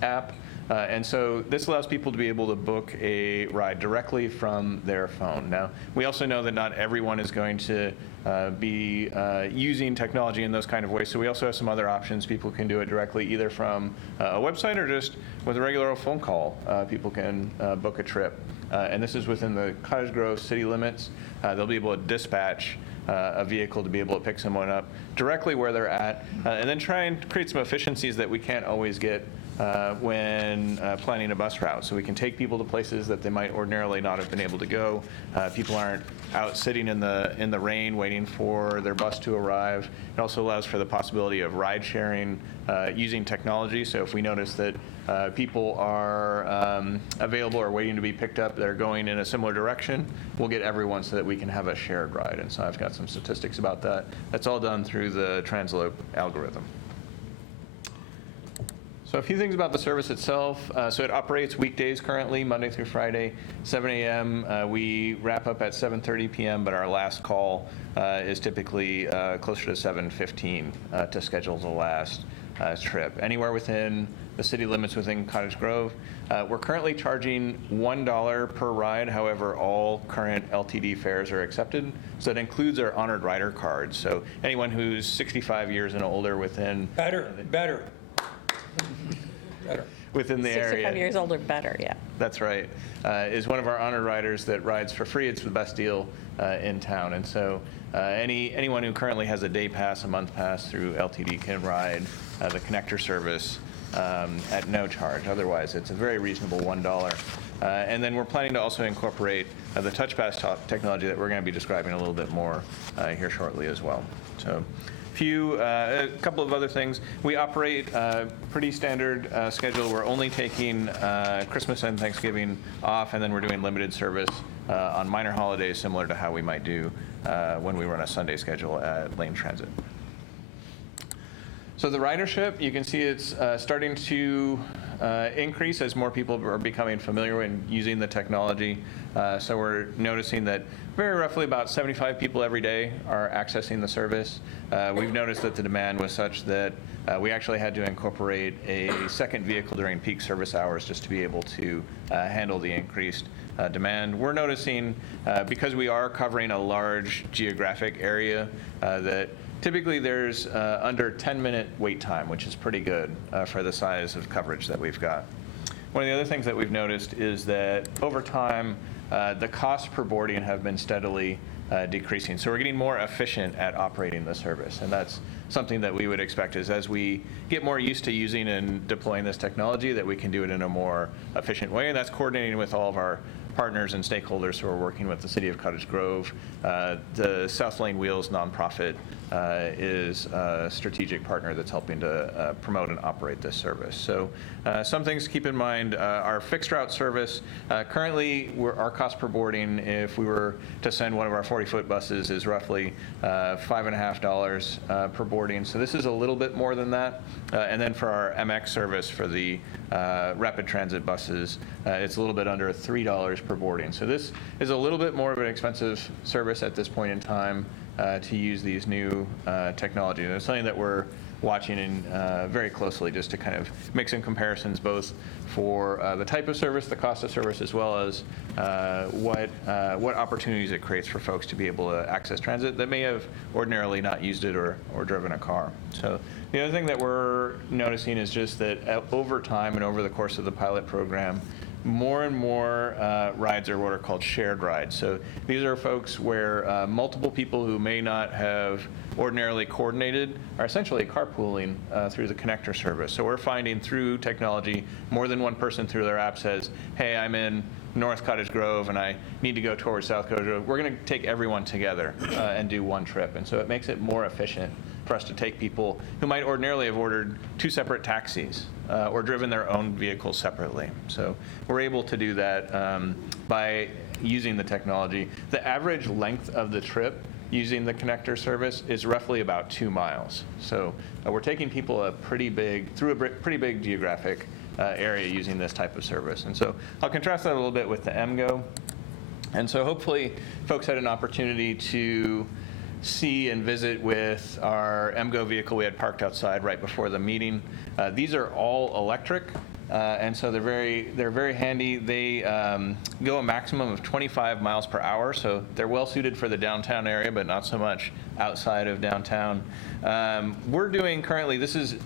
app. And so this allows people to be able to book a ride directly from their phone. Now, we also know that not everyone is going to be using technology in those kind of ways, so we also have some other options. People can do it directly either from a website or just with a regular phone call. People can book a trip. And this is within the Cottage Grove city limits. They'll be able to dispatch a vehicle to be able to pick someone up directly where they're at, and then try and create some efficiencies that we can't always get when planning a bus route. So we can take people to places that they might ordinarily not have been able to go. People aren't out sitting in the rain waiting for their bus to arrive. It also allows for the possibility of ride sharing using technology. So if we notice that people are available or waiting to be picked up, they're going in a similar direction, we'll get everyone so that we can have a shared ride. And so I've got some statistics about that. That's all done through the Transloc algorithm. So a few things about the service itself. So it operates weekdays currently, Monday through Friday, 7 a.m. We wrap up at 7:30 p.m., but our last call is typically closer to 7:15 to schedule the last trip. Anywhere within the city limits within Cottage Grove. We're currently charging $1 per ride. However, all current LTD fares are accepted. So that includes our honored rider cards. So anyone who's 65 years and older within within the area. 65 years old or better, yeah. That's right. Is one of our honored riders that rides for free. It's the best deal in town. And so anyone who currently has a day pass, a month pass through LTD can ride the connector service at no charge. Otherwise, it's a very reasonable $1. And then we're planning to also incorporate the touch pass technology that we're going to be describing a little bit more here shortly as well. So A couple of other things. We operate a pretty standard schedule. We're only taking Christmas and Thanksgiving off, and then we're doing limited service on minor holidays, similar to how we might do when we run a Sunday schedule at Lane Transit. So the ridership, you can see it's starting to increase as more people are becoming familiar and using the technology. So we're noticing that very roughly about 75 people every day are accessing the service. We've noticed that the demand was such that we actually had to incorporate a second vehicle during peak service hours just to be able to handle the increased demand. We're noticing, because we are covering a large geographic area, that typically there's under 10-minute wait time, which is pretty good for the size of coverage that we've got. One of the other things that we've noticed is that over time, the costs per boarding have been steadily decreasing. So we're getting more efficient at operating the service. And that's something that we would expect is as we get more used to using and deploying this technology, that we can do it in a more efficient way. And that's coordinating with all of our partners and stakeholders who are working with the City of Cottage Grove. The South Lane Wheels nonprofit is a strategic partner that's helping to promote and operate this service. So some things to keep in mind, our fixed route service, currently our cost per boarding, if we were to send one of our 40-foot buses, is roughly $5.50 per boarding. So this is a little bit more than that. And then for our MX service for the rapid transit buses, it's a little bit under $3 per boarding. So this is a little bit more of an expensive service at this point in time to use these new technology. And it's something that we're watching in very closely just to kind of make some comparisons both for the type of service, the cost of service, as well as what opportunities it creates for folks to be able to access transit that may have ordinarily not used it or driven a car. So the other thing that we're noticing is just that over time and over the course of the pilot program, more and more rides are what are called shared rides. So these are folks where multiple people who may not have ordinarily coordinated are essentially carpooling through the connector service. So we're finding through technology, more than one person through their app says, hey, I'm in North Cottage Grove and I need to go towards South Cottage Grove. We're going to take everyone together and do one trip. And so it makes it more efficient for us to take people who might ordinarily have ordered two separate taxis or driven their own vehicles separately. So we're able to do that by using the technology. The average length of the trip using the connector service is roughly about 2 miles. So we're taking people through a pretty big geographic area using this type of service. And so I'll contrast that a little bit with the MGO. And so hopefully folks had an opportunity to see and visit with our MGO vehicle we had parked outside right before the meeting. These are all electric, and so they're very handy. They go a maximum of 25 miles per hour, so they're well suited for the downtown area, but not so much outside of downtown. We're doing currently, this is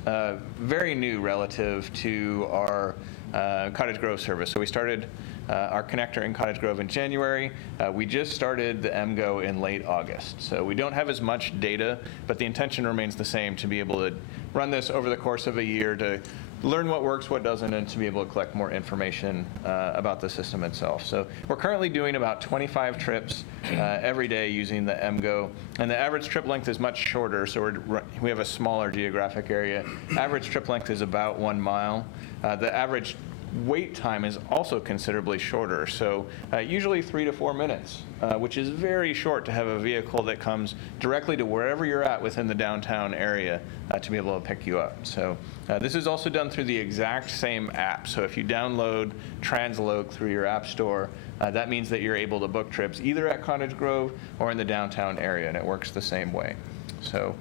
very new relative to our Cottage Grove service. So we started our connector in Cottage Grove in January. We just started the MGO in late August. So we don't have as much data, but the intention remains the same to be able to run this over the course of a year to learn what works, what doesn't, and to be able to collect more information about the system itself. So we're currently doing about 25 trips every day using the MGO, and the average trip length is much shorter, so we have a smaller geographic area. Average trip length is about 1 mile. The average wait time is also considerably shorter, so usually 3 to 4 minutes, which is very short to have a vehicle that comes directly to wherever you're at within the downtown area to be able to pick you up. So this is also done through the exact same app. So if you download Transloc through your app store, that means that you're able to book trips either at Cottage Grove or in the downtown area, and it works the same way. So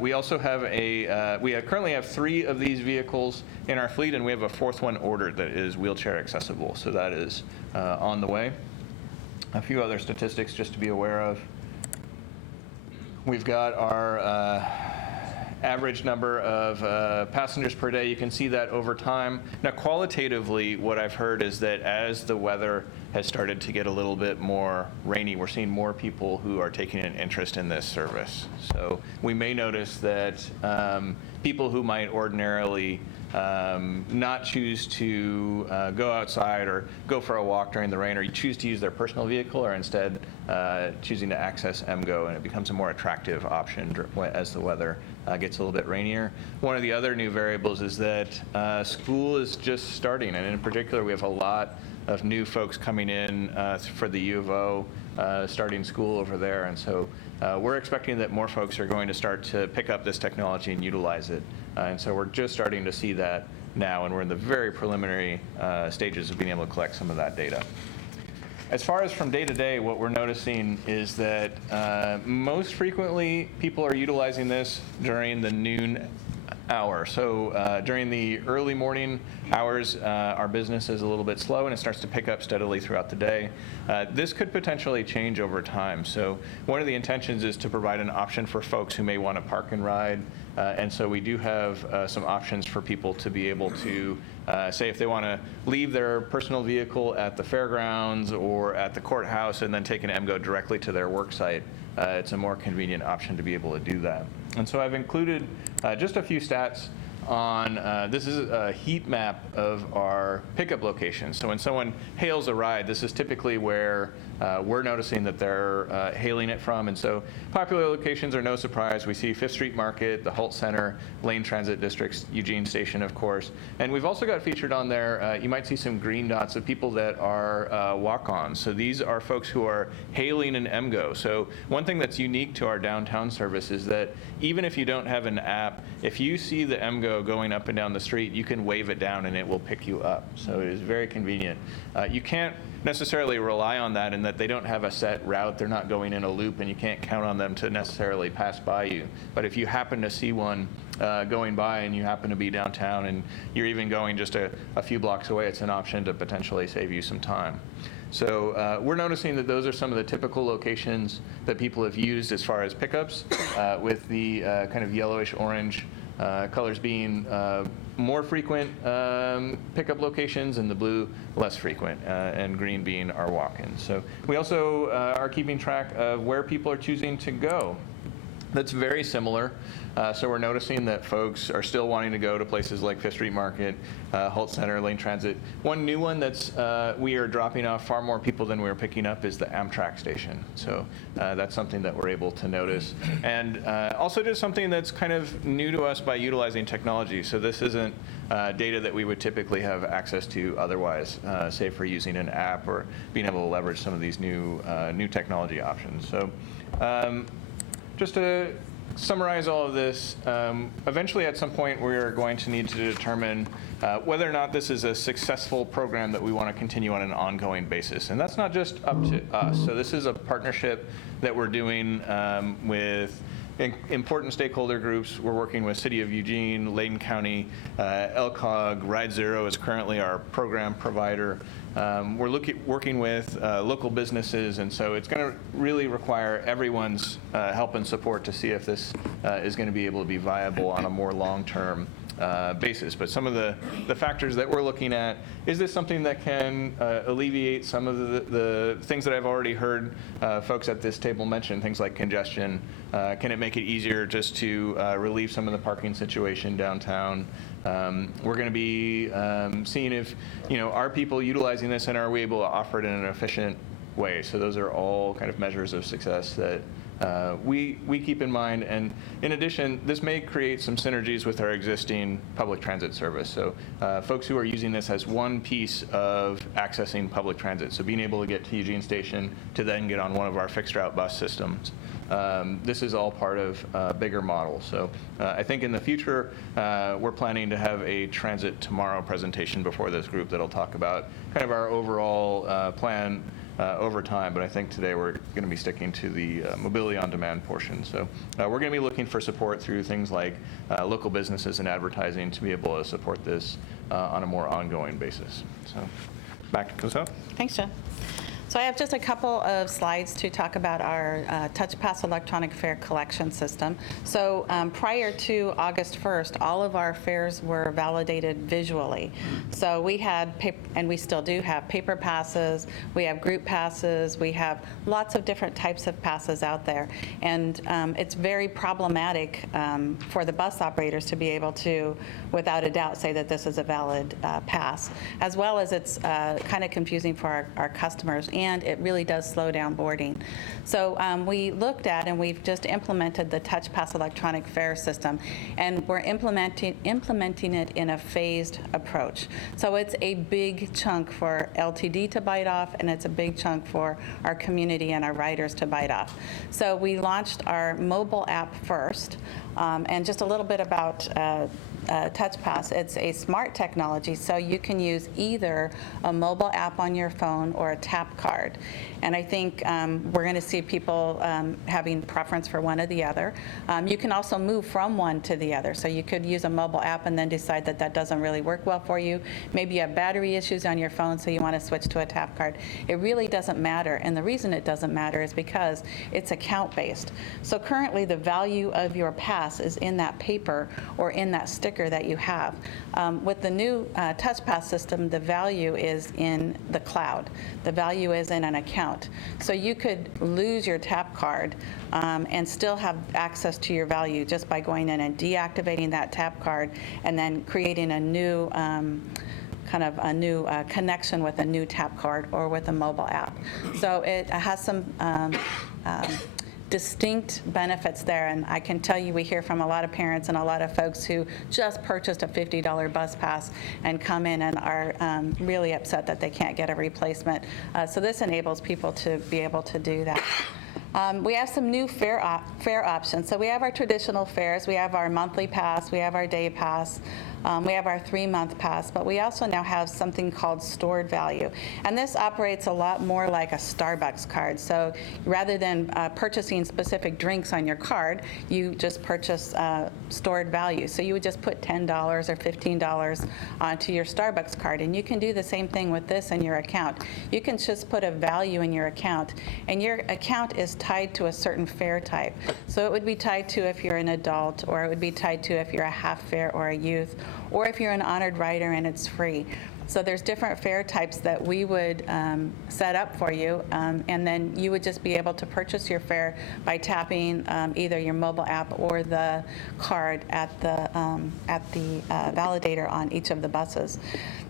we also have we currently have 3 of these vehicles in our fleet, and we have a 4th one ordered that is wheelchair accessible. So that is on the way. A few other statistics just to be aware of. We've got our average number of passengers per day. You can see that over time. Now, qualitatively, what I've heard is that as the weather has started to get a little bit more rainy, we're seeing more people who are taking an interest in this service. So we may notice that people who might ordinarily not choose to go outside or go for a walk during the rain, or you choose to use their personal vehicle, or instead choosing to access MGO, and it becomes a more attractive option as the weather gets a little bit rainier. One of the other new variables is that school is just starting, and in particular we have a lot of new folks coming in for the U of O starting school over there, and so we're expecting that more folks are going to start to pick up this technology and utilize it. And so we're just starting to see that now, and we're in the very preliminary stages of being able to collect some of that data. As far as from day to day, what we're noticing is that most frequently people are utilizing this during the noon hour. So during the early morning hours, our business is a little bit slow and it starts to pick up steadily throughout the day. This could potentially change over time. So one of the intentions is to provide an option for folks who may want to park and ride. And so we do have some options for people to be able to say if they want to leave their personal vehicle at the fairgrounds or at the courthouse and then take an MGO directly to their work site. It's a more convenient option to be able to do that. And so I've included just a few stats on, this is a heat map of our pickup locations. So when someone hails a ride, this is typically where we're noticing that they're hailing it from. And so popular locations are no surprise. We see 5th Street Market, the Holt Center, Lane Transit Districts, Eugene Station, of course. And we've also got featured on there, you might see some green dots of people that are walk-ons. So these are folks who are hailing an MGO. So one thing that's unique to our downtown service is that even if you don't have an app, if you see the MGO going up and down the street, you can wave it down and it will pick you up. So it is very convenient. You can't necessarily rely on that in that they don't have a set route. They're not going in a loop, and you can't count on them to necessarily pass by you. But if you happen to see one going by and you happen to be downtown and you're even going just a few blocks away, it's an option to potentially save you some time. So we're noticing that those are some of the typical locations that people have used as far as pickups, with the kind of yellowish orange colors being more frequent pickup locations, and the blue less frequent, and green being our walk-ins. So we also are keeping track of where people are choosing to go. That's very similar. So we're noticing that folks are still wanting to go to places like 5th Street Market, Holt Center, Lane Transit. One new one that's we are dropping off far more people than we were picking up is the Amtrak station. So that's something that we're able to notice. And also just something that's kind of new to us by utilizing technology. So this isn't data that we would typically have access to otherwise, say for using an app or being able to leverage some of these new technology options. So just to summarize all of this, eventually at some point we are going to need to determine whether or not this is a successful program that we want to continue on an ongoing basis. And that's not just up to us. So this is a partnership that we're doing with important stakeholder groups. We're working with City of Eugene, Layton County, LCOG, Ride Zero is currently our program provider. We're working with local businesses, and so it's going to really require everyone's help and support to see if this is going to be able to be viable on a more long-term basis. But some of the factors that we're looking at, is this something that can alleviate some of the things that I've already heard folks at this table mention, things like congestion? Can it make it easier just to relieve some of the parking situation downtown? We're going to be seeing if, are people utilizing this, and are we able to offer it in an efficient way? So those are all kind of measures of success that we keep in mind. And in addition, this may create some synergies with our existing public transit service. So folks who are using this as one piece of accessing public transit, so being able to get to Eugene Station to then get on one of our fixed route bus systems. This is all part of a bigger model. So I think in the future, we're planning to have a Transit Tomorrow presentation before this group that'll talk about kind of our overall plan over time, but I think today we're going to be sticking to the mobility on demand portion. So we're going to be looking for support through things like local businesses and advertising to be able to support this on a more ongoing basis. So back to Cosell. Thanks, John. So I have just a couple of slides to talk about our TouchPass electronic fare collection system. So prior to August 1st, all of our fares were validated visually. So we had, and we still do have, paper passes, we have group passes, we have lots of different types of passes out there. And it's very problematic for the bus operators to be able to, without a doubt, say that this is a valid pass, as well as it's kind of confusing for our customers, and it really does slow down boarding. So we looked at, and we've just implemented the TouchPass electronic fare system, and we're implementing it in a phased approach. So it's a big chunk for LTD to bite off, and it's a big chunk for our community and our riders to bite off. So we launched our mobile app first, and just a little bit about TouchPass. It's a smart technology, so you can use either a mobile app on your phone or a tap card. And I think we're going to see people having preference for one or the other. You can also move from one to the other. So you could use a mobile app and then decide that that doesn't really work well for you. Maybe you have battery issues on your phone, so you want to switch to a tap card. It really doesn't matter. And the reason it doesn't matter is because it's account-based. So currently, the value of your pass is in that paper or in that sticker that you have. With the new TouchPass system, the value is in the cloud. The value is in an account. So you could lose your tap card and still have access to your value just by going in and deactivating that tap card and then creating a new connection with a new tap card or with a mobile app. So it has some distinct benefits there, and I can tell you we hear from a lot of parents and a lot of folks who just purchased a $50 bus pass and come in and are really upset that they can't get a replacement. So this enables people to be able to do that. We have some new fare options. So we have our traditional fares, we have our monthly pass, we have our day pass, we have our 3-month pass, but we also now have something called stored value. And this operates a lot more like a Starbucks card. So rather than purchasing specific drinks on your card, you just purchase stored value. So you would just put $10 or $15 onto your Starbucks card. And you can do the same thing with this in your account. You can just put a value in your account, and your account is tied to a certain fare type. So it would be tied to if you're an adult, or it would be tied to if you're a half fare or a youth, or if you're an honored rider and it's free. So there's different fare types that we would set up for you, and then you would just be able to purchase your fare by tapping either your mobile app or the card at the validator on each of the buses.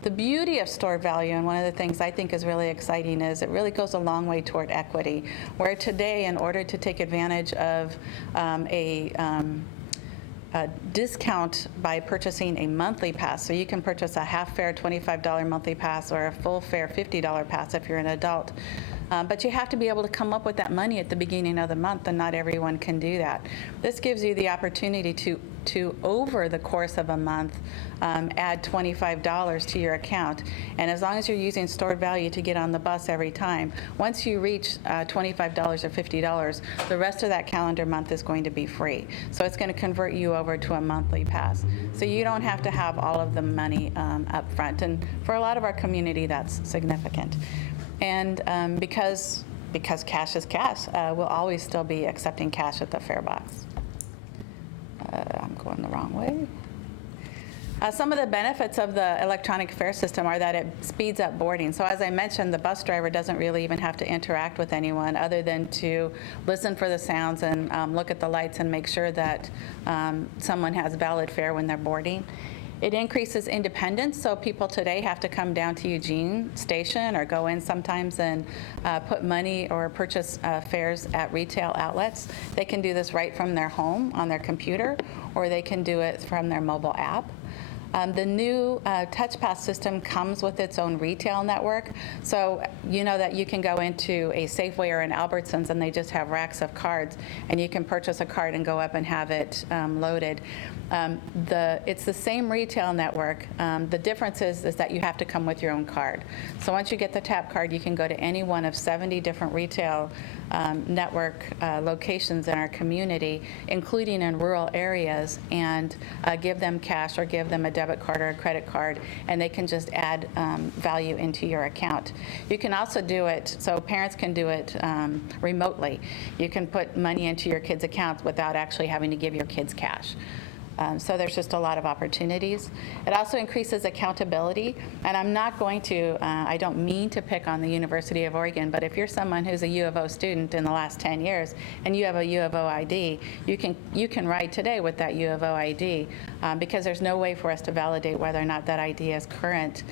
The beauty of stored value, and one of the things I think is really exciting, is it really goes a long way toward equity, where today, in order to take advantage of a discount by purchasing a monthly pass. So you can purchase a half fare $25 monthly pass or a full fare $50 pass if you're an adult. But you have to be able to come up with that money at the beginning of the month, and not everyone can do that. This gives you the opportunity to over the course of a month, add $25 to your account. And as long as you're using stored value to get on the bus every time, once you reach $25 or $50, the rest of that calendar month is going to be free. So it's going to convert you over to a monthly pass. So you don't have to have all of the money up front. And for a lot of our community, that's significant. And because cash is cash, we'll always still be accepting cash at the fare box. I'm going the wrong way. Some of the benefits of the electronic fare system are that it speeds up boarding. So as I mentioned, the bus driver doesn't really even have to interact with anyone other than to listen for the sounds and look at the lights and make sure that someone has valid fare when they're boarding. It increases independence, so people today have to come down to Eugene Station or go in sometimes and put money or purchase fares at retail outlets. They can do this right from their home on their computer, or they can do it from their mobile app. The new TouchPass system comes with its own retail network. So you know that you can go into a Safeway or an Albertsons and they just have racks of cards, and you can purchase a card and go up and have it loaded. It's the same retail network. The difference is that you have to come with your own card. So once you get the tap card, you can go to any one of 70 different retail network locations in our community, including in rural areas, and give them cash or give them a debit card or a credit card, and they can just add value into your account. You can also do it, so parents can do it remotely. You can put money into your kids' accounts without actually having to give your kids cash. So there's just a lot of opportunities. It also increases accountability, and I'm not going to, I don't mean to pick on the University of Oregon, but if you're someone who's a U of O student in the last 10 years and you have a U of O ID, you can ride today with that U of O ID because there's no way for us to validate whether or not that ID is current.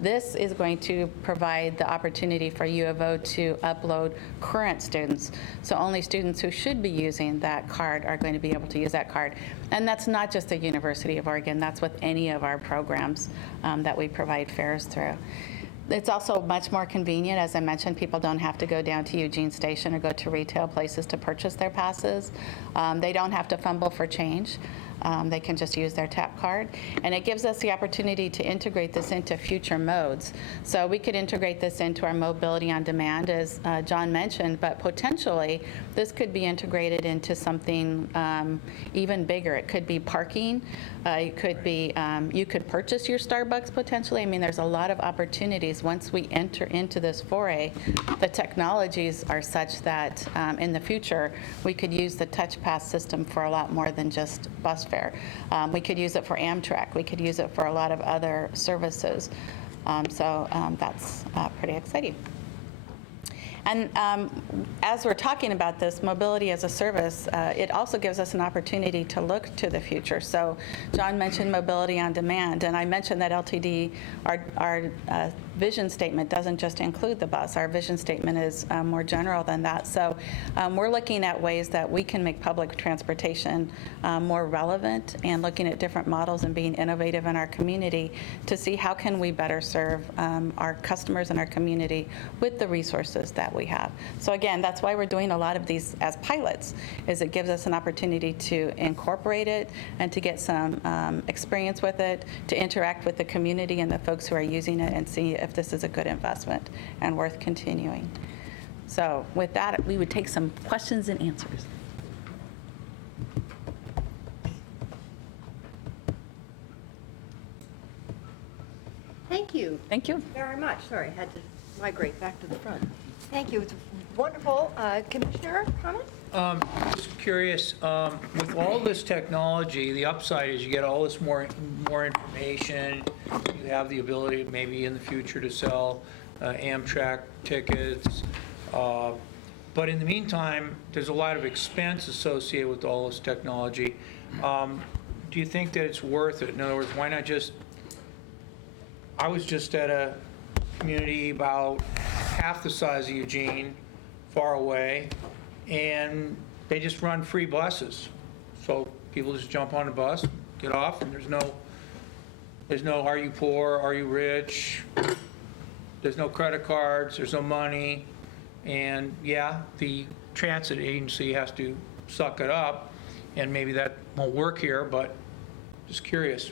This is going to provide the opportunity for U of O to upload current students. So only students who should be using that card are going to be able to use that card. And that's not just the University of Oregon, that's with any of our programs that we provide fares through. It's also much more convenient. As I mentioned, people don't have to go down to Eugene Station or go to retail places to purchase their passes. They don't have to fumble for change. They can just use their tap card. And it gives us the opportunity to integrate this into future modes. So we could integrate this into our mobility on demand, as John mentioned, but potentially this could be integrated into something even bigger. It could be parking. It could be, you could purchase your Starbucks potentially. I mean, there's a lot of opportunities once we enter into this foray. The technologies are such that in the future, we could use the TouchPass system for a lot more than just bus fare. We could use it for Amtrak. We could use it for a lot of other services. So that's pretty exciting. And as we're talking about this, mobility as a service, it also gives us an opportunity to look to the future. So John mentioned mobility on demand, and I mentioned that LTD, our vision statement doesn't just include the bus. Our vision statement is more general than that. So we're looking at ways that we can make public transportation more relevant and looking at different models and being innovative in our community to see how can we better serve our customers and our community with the resources that we have. So again, that's why we're doing a lot of these as pilots, is it gives us an opportunity to incorporate it and to get some experience with it, to interact with the community and the folks who are using it and see if this is a good investment and worth continuing. So with that, we would take some questions and answers. Thank you. Thank you. Very much. Sorry, I had to migrate back to the front. Thank you. It's wonderful. Commissioner, comment? Just curious, with all this technology, the upside is you get all this more information. You have the ability maybe in the future to sell Amtrak tickets. But in the meantime, there's a lot of expense associated with all this technology. Do you think that it's worth it? In other words, why not just, I was just at a community about half the size of Eugene, far away, and they just run free buses. So people just jump on the bus, get off, and there's no are you poor, are you rich, there's no credit cards, there's no money, and yeah, the transit agency has to suck it up, and maybe that won't work here, but just curious.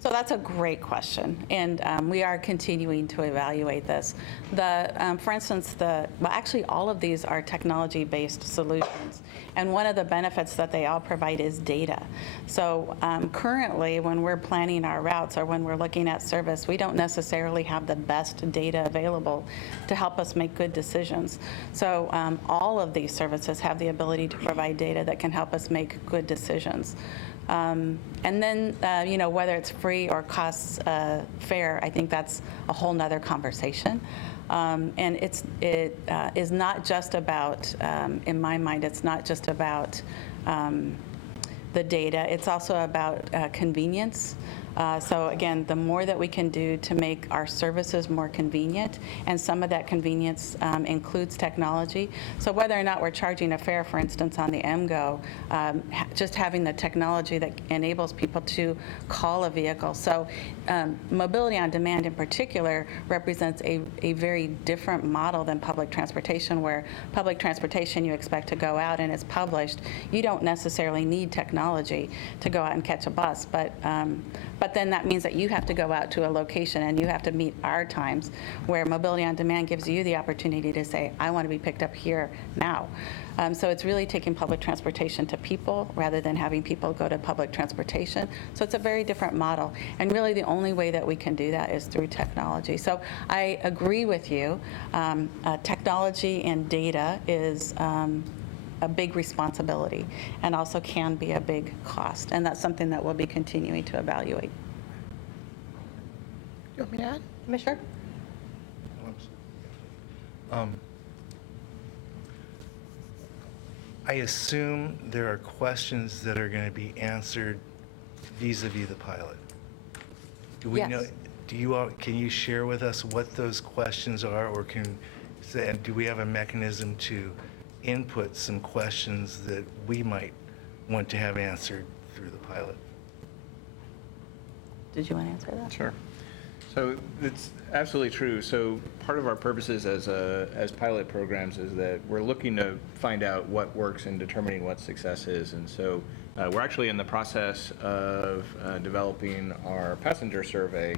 So that's a great question, and we are continuing to evaluate this. For instance, actually all of these are technology-based solutions, and one of the benefits that they all provide is data. So currently, when we're planning our routes or when we're looking at service, we don't necessarily have the best data available to help us make good decisions. So all of these services have the ability to provide data that can help us make good decisions. And then, whether it's free or costs fair, I think that's a whole nother conversation. And it is not just about, in my mind, it's not just about the data. It's also about convenience. So again, the more that we can do to make our services more convenient, and some of that convenience includes technology. So whether or not we're charging a fare, for instance, on the MGO, just having the technology that enables people to call a vehicle. So mobility on demand in particular represents a very different model than public transportation, where public transportation you expect to go out and it's published. You don't necessarily need technology technology to go out and catch a bus. But then that means that you have to go out to a location and you have to meet our times, where Mobility on Demand gives you the opportunity to say, I want to be picked up here now. So it's really taking public transportation to people rather than having people go to public transportation. So it's a very different model. And really the only way that we can do that is through technology. So I agree with you. Technology and data is a big responsibility and also can be a big cost. And that's something that we'll be continuing to evaluate. You want me to add? Commissioner? I assume there are questions that are going to be answered vis-a-vis the pilot. Do we know? Yes. Can you share with us what those questions are, or and do we have a mechanism to input some questions that we might want to have answered through the pilot? Did you want to answer that? Sure. So it's absolutely true. So part of our purposes as pilot programs is that we're looking to find out what works in determining what success is. And so we're actually in the process of developing our passenger survey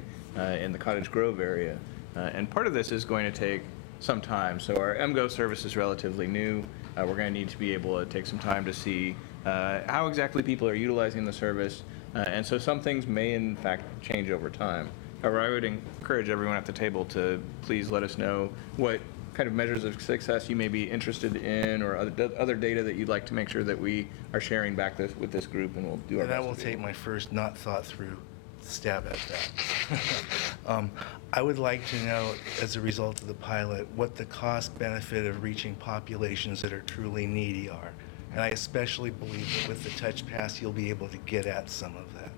in the Cottage Grove area. And part of this is going to take some time. So our MGO service is relatively new. We're going to need to be able to take some time to see how exactly people are utilizing the service. And so some things may in fact change over time. However, I would encourage everyone at the table to please let us know what kind of measures of success you may be interested in, or other data that you'd like to make sure that we are sharing back with this group, and we'll do our best. And I will take my first not thought through stab at that. I would like to know, as a result of the pilot, what the cost benefit of reaching populations that are truly needy are. And I especially believe that with the Touch Pass, you'll be able to get at some of that.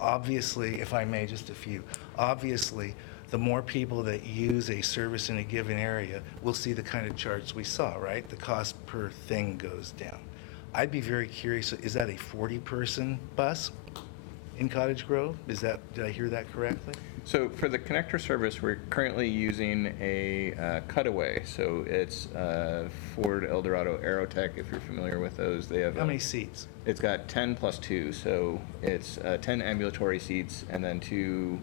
Obviously, if I may, just a few. Obviously, the more people that use a service in a given area, we'll see the kind of charts we saw, right? The cost per thing goes down. I'd be very curious, is that a 40-person bus in Cottage Grove? Did I hear that correctly? So for the connector service, we're currently using a cutaway. So it's Ford Eldorado Aerotech, if you're familiar with those. They have How many seats? It's got 10 plus 2, so it's 10 ambulatory seats and then 2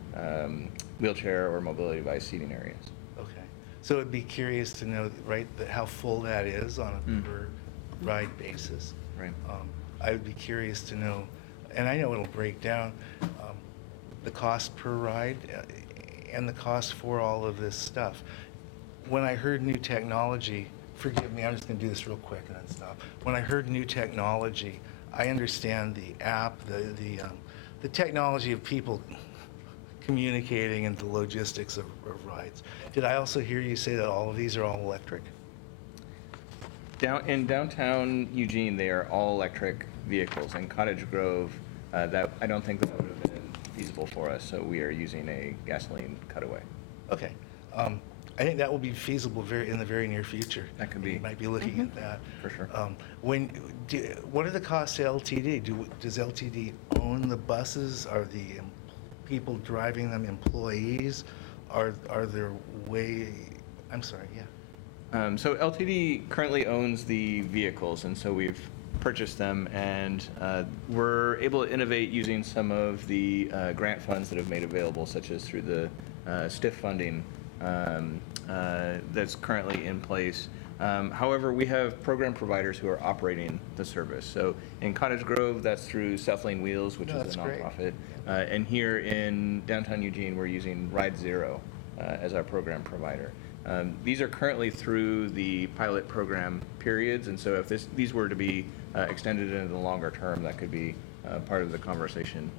wheelchair or mobility device seating areas. Okay. So it'd be curious to know, right, how full that is on a per ride basis. Right. I would be curious to know, and I know it'll break down, the cost per ride and the cost for all of this stuff. When I heard new technology, forgive me, I'm just going to do this real quick and then stop. When I heard new technology, I understand the app, the technology of people communicating and the logistics of rides. Did I also hear you say that all of these are all electric? In downtown Eugene, they are all electric vehicles. In Cottage Grove, I don't think that would have been feasible for us, so we are using a gasoline cutaway. Okay. I think that will be feasible in the very near future. That could be. You might be looking at that. For sure. What are the costs to LTD? Does LTD own the buses? Are the people driving them employees? Are there I'm sorry, yeah. So LTD currently owns the vehicles, and so we've purchased them, and we're able to innovate using some of the grant funds that have made available, such as through the STIF funding that's currently in place. However, we have program providers who are operating the service. So in Cottage Grove, that's through South Lane Wheels, which is a nonprofit. And here in downtown Eugene, we're using Ride Zero as our program provider. These are currently through the pilot program periods, and so if these were to be extended into the longer term, that could be part of the conversation.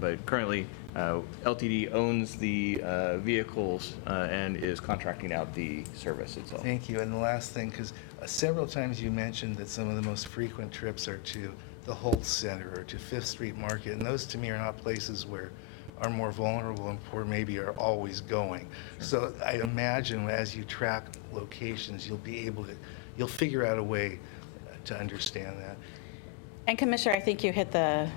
But currently, LTD owns the vehicles and is contracting out the service itself. Thank you. And the last thing, because several times you mentioned that some of the most frequent trips are to the Holt Center or to Fifth Street Market, and those to me are not places where are more vulnerable and poor maybe are always going. Sure. So I imagine as you track locations, you'll figure out a way to understand that. And Commissioner, I think you hit the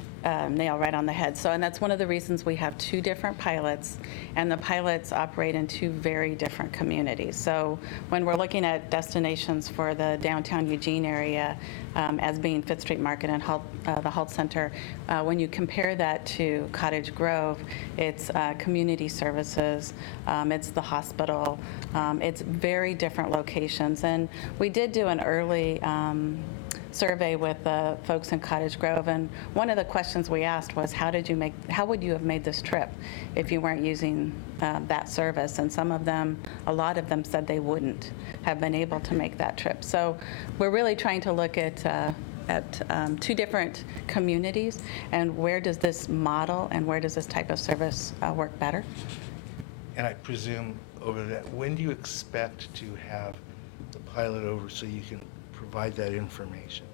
nail right on the head. So, and that's one of the reasons we have two different pilots, and the pilots operate in two very different communities. So when we're looking at destinations for the downtown Eugene area as being Fifth Street Market and the Halt Center, when you compare that to Cottage Grove, it's community services, it's the hospital, it's very different locations. And we did do an early survey with the folks in Cottage Grove, and one of the questions we asked was, how would you have made this trip if you weren't using that service? And a lot of them said they wouldn't have been able to make that trip. So we're really trying to look at two different communities, and where does this model and where does this type of service work better? And I presume over that, when do you expect to have the pilot over so you can provide that information?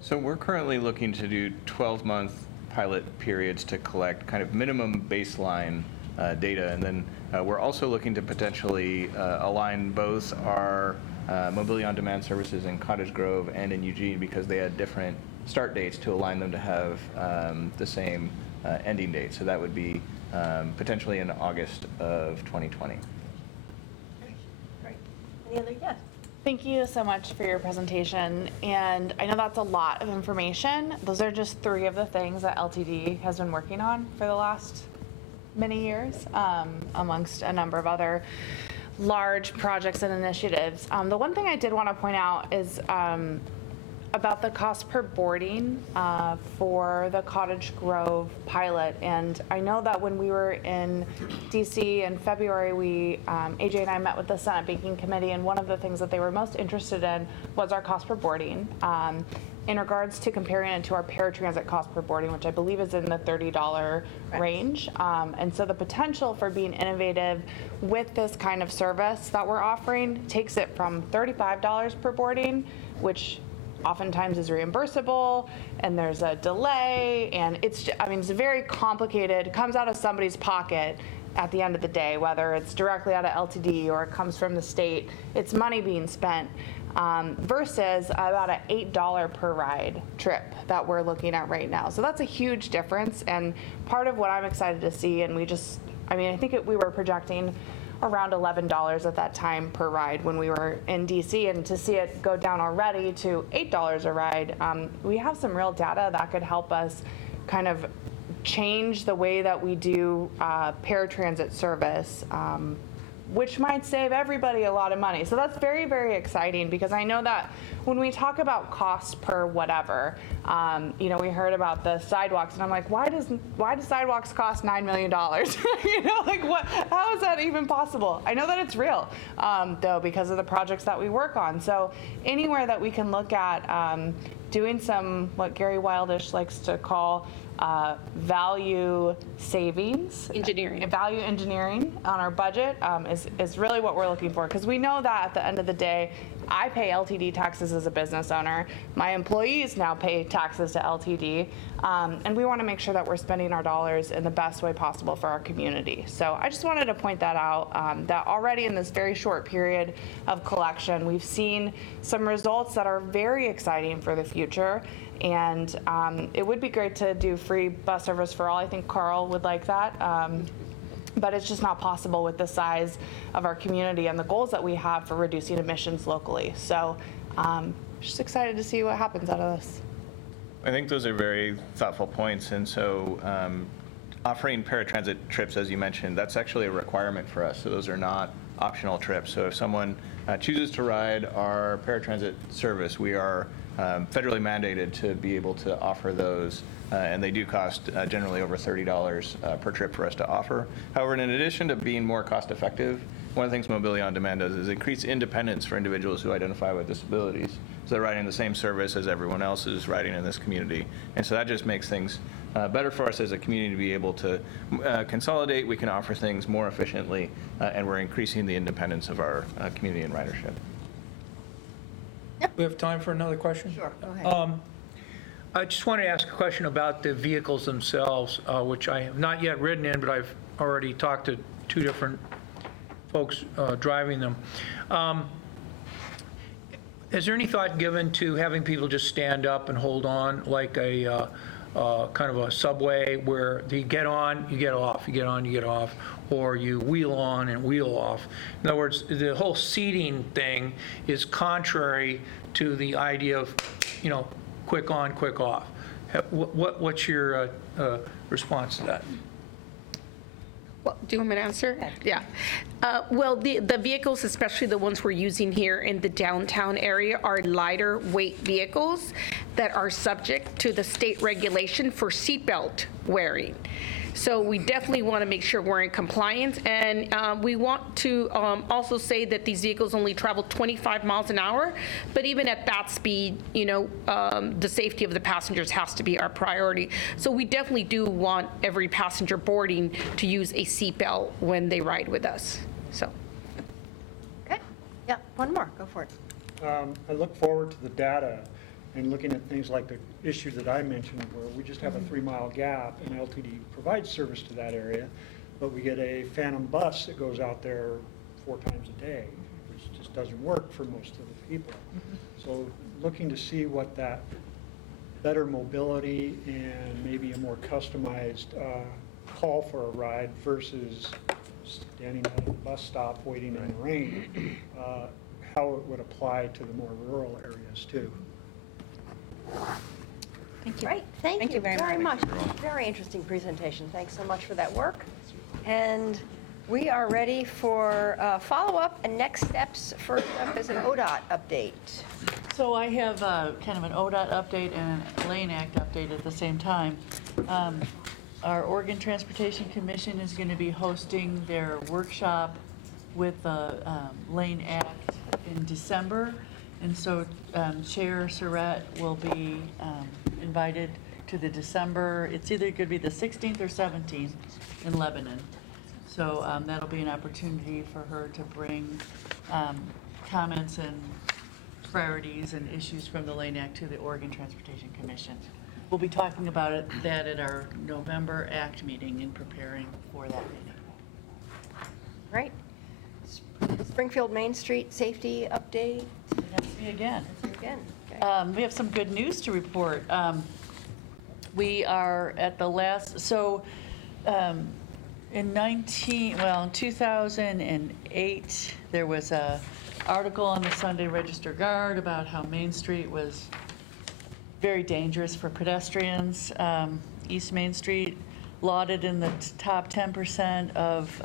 So we're currently looking to do 12-month pilot periods to collect kind of minimum baseline data. And then we're also looking to potentially align both our mobility on demand services in Cottage Grove and in Eugene, because they had different start dates, to align them to have the same ending date. So that would be potentially in August of 2020. Great. Any other? Yes. Thank you so much for your presentation. And I know that's a lot of information. Those are just 3 of the things that LTD has been working on for the last many years, amongst a number of other large projects and initiatives. The one thing I did want to point out is about the cost per boarding for the Cottage Grove pilot. And I know that when we were in DC in February, AJ and I met with the Senate Banking Committee, and one of the things that they were most interested in was our cost per boarding in regards to comparing it to our paratransit cost per boarding, which I believe is in the $30 range. And so the potential for being innovative with this kind of service that we're offering takes it from $35 per boarding, which oftentimes is reimbursable, and there's a delay, and it's very complicated. It comes out of somebody's pocket at the end of the day, whether it's directly out of LTD or it comes from the state. It's money being spent versus about an $8 per ride trip that we're looking at right now. So that's a huge difference, and part of what I'm excited to see, and I think we were projecting around $11 at that time per ride when we were in DC, and to see it go down already to $8 a ride, we have some real data that could help us kind of change the way that we do paratransit service, which might save everybody a lot of money. So that's very, very exciting, because I know that when we talk about cost per whatever, we heard about the sidewalks, and I'm like, why do sidewalks cost $9 million? How is that even possible? I know that it's real, though, because of the projects that we work on. So anywhere that we can look at doing some, what Gary Wildish likes to call value savings, value engineering on our budget is really what we're looking for, because we know that at the end of the day, I pay LTD taxes as a business owner. My employees now pay taxes to LTD, and we want to make sure that we're spending our dollars in the best way possible for our community. So I just wanted to point that out, that already in this very short period of collection, we've seen some results that are very exciting for the future. And it would be great to do free bus service for all. I think Carl would like that. But it's just not possible with the size of our community and the goals that we have for reducing emissions locally. So just excited to see what happens out of this. I think those are very thoughtful points. And so offering paratransit trips, as you mentioned, that's actually a requirement for us. So those are not optional trips. So if someone chooses to ride our paratransit service, we are federally mandated to be able to offer those, and they do cost generally over $30 per trip for us to offer. However, in addition to being more cost effective, one of the things Mobility on Demand does is increase independence for individuals who identify with disabilities. So they're riding the same service as everyone else is riding in this community. And so that just makes things better for us as a community to be able to consolidate. We can offer things more efficiently, and we're increasing the independence of our community and ridership. We have time for another question? Sure, go ahead. I just want to ask a question about the vehicles themselves, which I have not yet ridden in, but I've already talked to 2 different folks driving them. Is there any thought given to having people just stand up and hold on like a kind of a subway where you get on, you get off, you get on, you get off, or you wheel on and wheel off? In other words, the whole seating thing is contrary to the idea of, quick on, quick off. What's your response to that? Well, do you want me to answer? Yeah. Well, the vehicles, especially the ones we're using here in the downtown area, are lighter weight vehicles that are subject to the state regulation for seatbelt wearing. So we definitely want to make sure we're in compliance. And we want to also say that these vehicles only travel 25 miles an hour. But even at that speed, the safety of the passengers has to be our priority. So we definitely do want every passenger boarding to use a seatbelt when they ride with us. So. Okay. Yeah, one more. Go for it. I look forward to the data and looking at things like the issue that I mentioned where we just have a 3-mile gap and LTD provides service to that area, but we get a phantom bus that goes out there 4 times a day, which just doesn't work for most of the people. So looking to see what that better mobility and maybe a more customized call for a ride versus standing at a bus stop waiting in the rain, how it would apply to the more rural areas too. Thank you. Great. Thank you very much. Very interesting presentation. Thanks so much for that work. And we are ready for follow-up and next steps. First up is an ODOT update. So I have kind of an ODOT update and a Lane Act update at the same time. Our Oregon Transportation Commission is going to be hosting their workshop with the Lane Act in December. And so Chair Surratt will be invited to the December, it's either going to be the 16th or 17th in Lebanon. So that'll be an opportunity for her to bring comments and priorities and issues from the Lane Act to the Oregon Transportation Commission. We'll be talking about that at our November ACT meeting and preparing for that meeting. Right. Springfield Main Street safety update. That's me again. Again. Okay. We have some good news to report. We are at the last, so in 2008, there was a article on the Sunday Register Guard about how Main Street was very dangerous for pedestrians. East Main Street lauded in the top 10% of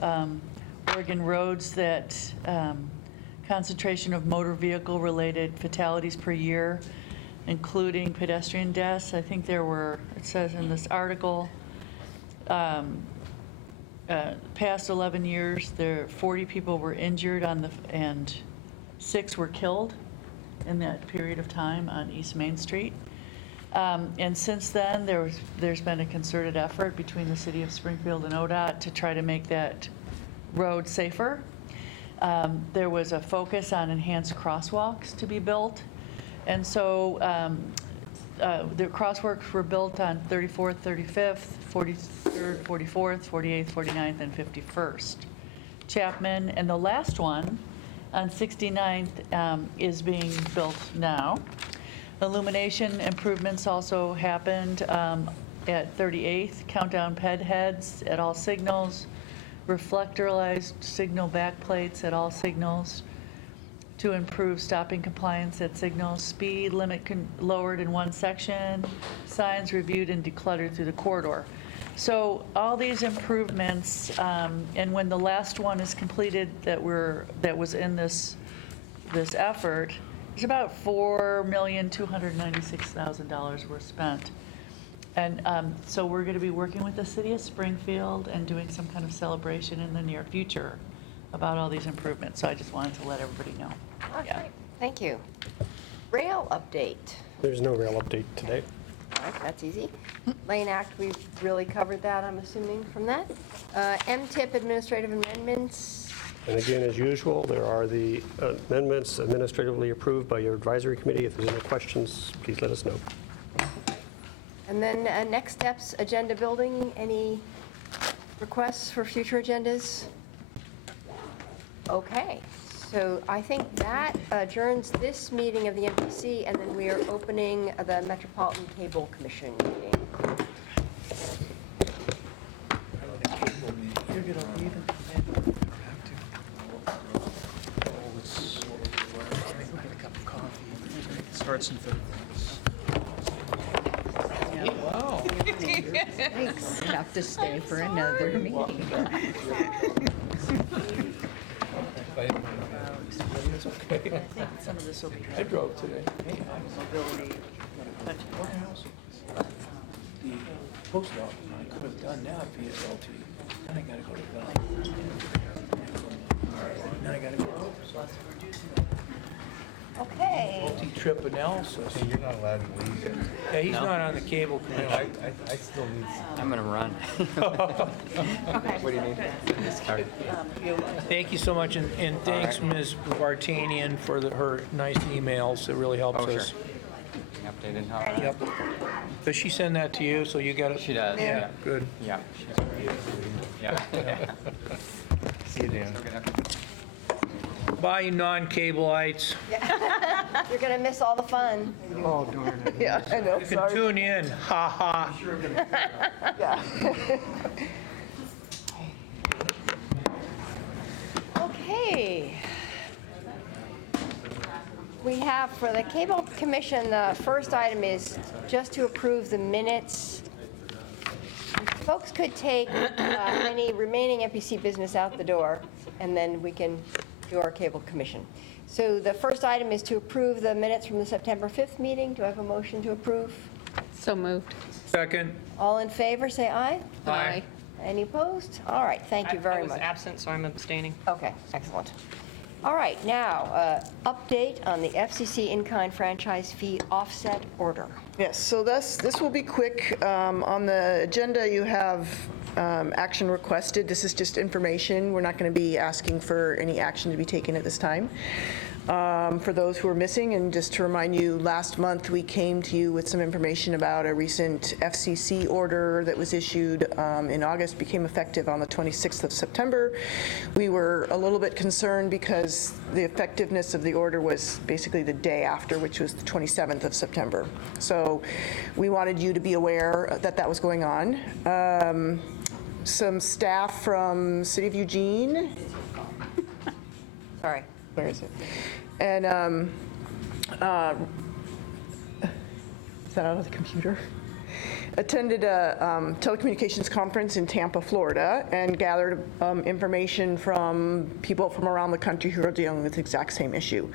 Oregon roads that concentration of motor vehicle related fatalities per year, including pedestrian deaths. I think there were, it says in this article, past 11 years, 40 people were injured and 6 were killed in that period of time on East Main Street. And since then, there's been a concerted effort between the city of Springfield and ODOT to try to make that road safer. There was a focus on enhanced crosswalks to be built. And so the crosswalks were built on 34th, 35th, 43rd, 44th, 48th, 49th, and 51st. Chapman, and the last one on 69th is being built now. Illumination improvements also happened at 38th, countdown ped heads at all signals, reflectorized signal backplates at all signals to improve stopping compliance at signals, speed limit lowered in one section, signs reviewed and decluttered through the corridor. So all these improvements, and when the last one is completed that was in this effort, it's about $4,296,000 were spent. And so we're going to be working with the city of Springfield and doing some kind of celebration in the near future about all these improvements. So I just wanted to let everybody know. All right. Thank you. Rail update. There's no rail update today. All right, that's easy. Lane Act, we've really covered that, I'm assuming, from that. MTIP administrative amendments. And again, as usual, there are the amendments administratively approved by your advisory committee. If there's any questions, please let us know. And then next steps, agenda building. Any requests for future agendas? Okay, So I think that adjourns this meeting of the MPC, and then we are opening the Metropolitan Cable Commission meeting. Starts in February. Wow. Thanks. Have to stay for another meeting. I think some of this will be. I drove today. Mobility. The post office, I could have done that via LT. Then I gotta go to Bell. Then I gotta go. Okay. Multi-trip analysis. Hey, you're not allowed to leave yet. Yeah, he's not on the cable commission. I still need I'm gonna run. What do you need? Thank you so much, and thanks, Ms. Vartanian, for her nice emails. It really helps Oh, sure. us. Updated how? Yep. Does she send that to you, so you got it? She does, yeah. Good. Yeah. Yeah. See you, Dan. Bye, you non-cableites. You're going to miss all the fun. Oh, darn it. Yeah, I know, You can tune in, ha-ha. Okay. We have for the Cable Commission, the first item is just to approve the minutes. Folks could take any remaining MPC business out the door, and then we can do our Cable Commission. So the first item is to approve the minutes from the September 5th meeting. Do I have a motion to approve? So moved. Second. All in favor, say aye. Aye. Any opposed? All right, thank you very I was much. absent, so I'm abstaining. Okay, excellent. All right, now, update on the FCC in-kind franchise fee offset order. Yes, so this will be quick. On the agenda, you have action requested. This is just information. We're not going to be asking for any action to be taken at this time. For those who are missing, and just to remind you, last month we came to you with some information about a recent FCC order that was issued in August, became effective on the 26th of September. We were a little bit concerned because the effectiveness of the order was basically the day after, which was the 27th of September. So we wanted you to be aware that that was going on. Some staff from City of Eugene. Sorry. Where is it? And is that out of the computer? Attended a telecommunications conference in Tampa, Florida, and gathered information from people from around the country who are dealing with the exact same issue.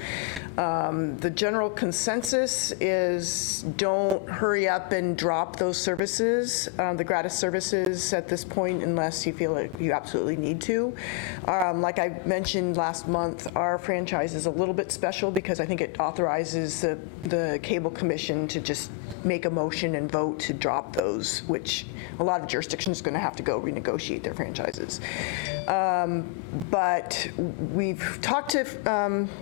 The general consensus is don't hurry up and drop those services, the gratis services at this point, unless you feel like you absolutely need to. Like I mentioned last month, our franchise is a little bit special because I think it authorizes the Cable Commission to just make a motion and vote to drop those, which a lot of jurisdictions are going to have to go renegotiate their franchises. But we've talked to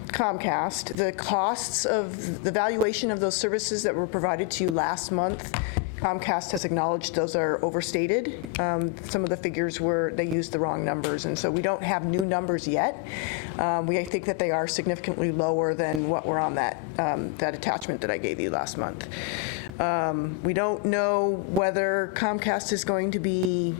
Comcast. The costs of the valuation of those services that were provided to you last month, Comcast has acknowledged those are overstated. Some of the figures they used the wrong numbers, and so we don't have new numbers yet. We think that they are significantly lower than what were on that attachment that I gave you last month. We don't know whether Comcast is going to be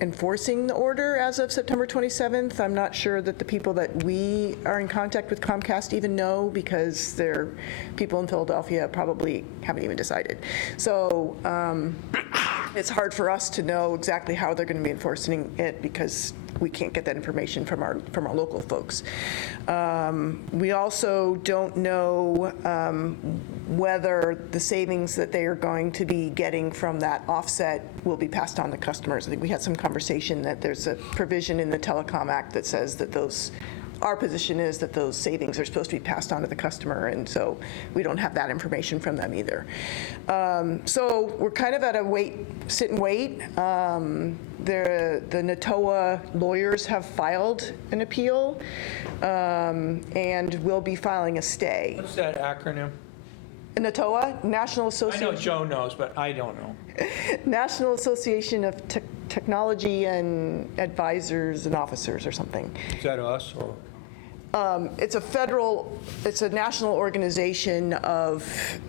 enforcing the order as of September 27th. I'm not sure that the people that we are in contact with Comcast even know, because their people in Philadelphia probably haven't even decided. So it's hard for us to know exactly how they're going to be enforcing it because we can't get that information from our local folks. We also don't know whether the savings that they are going to be getting from that offset will be passed on to customers. I think we had some conversation that there's a provision in the Telecom Act that says that our position is that those savings are supposed to be passed on to the customer, and so we don't have that information from them either. So we're kind of at a sit and wait. The NATOA lawyers have filed an appeal and will be filing a stay. What's that acronym? NATOA, National I Association. know Joe knows, but I don't know. National Association of Technology and Advisors and Officers or something. Is that us or? It's a national organization of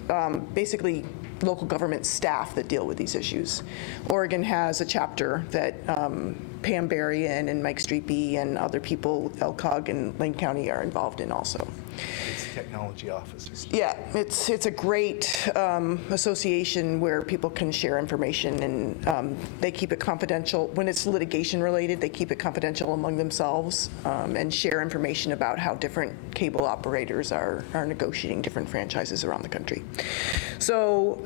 basically local government staff that deal with these issues. Oregon has a chapter that Pam Berrien and Mike Streepy and other people, LCOG and Lane County, are involved in also. It's technology officers. Yeah, it's a great association where people can share information, and they keep it confidential. When it's litigation related, they keep it confidential among themselves and share information about how different cable operators are negotiating different franchises around the country. So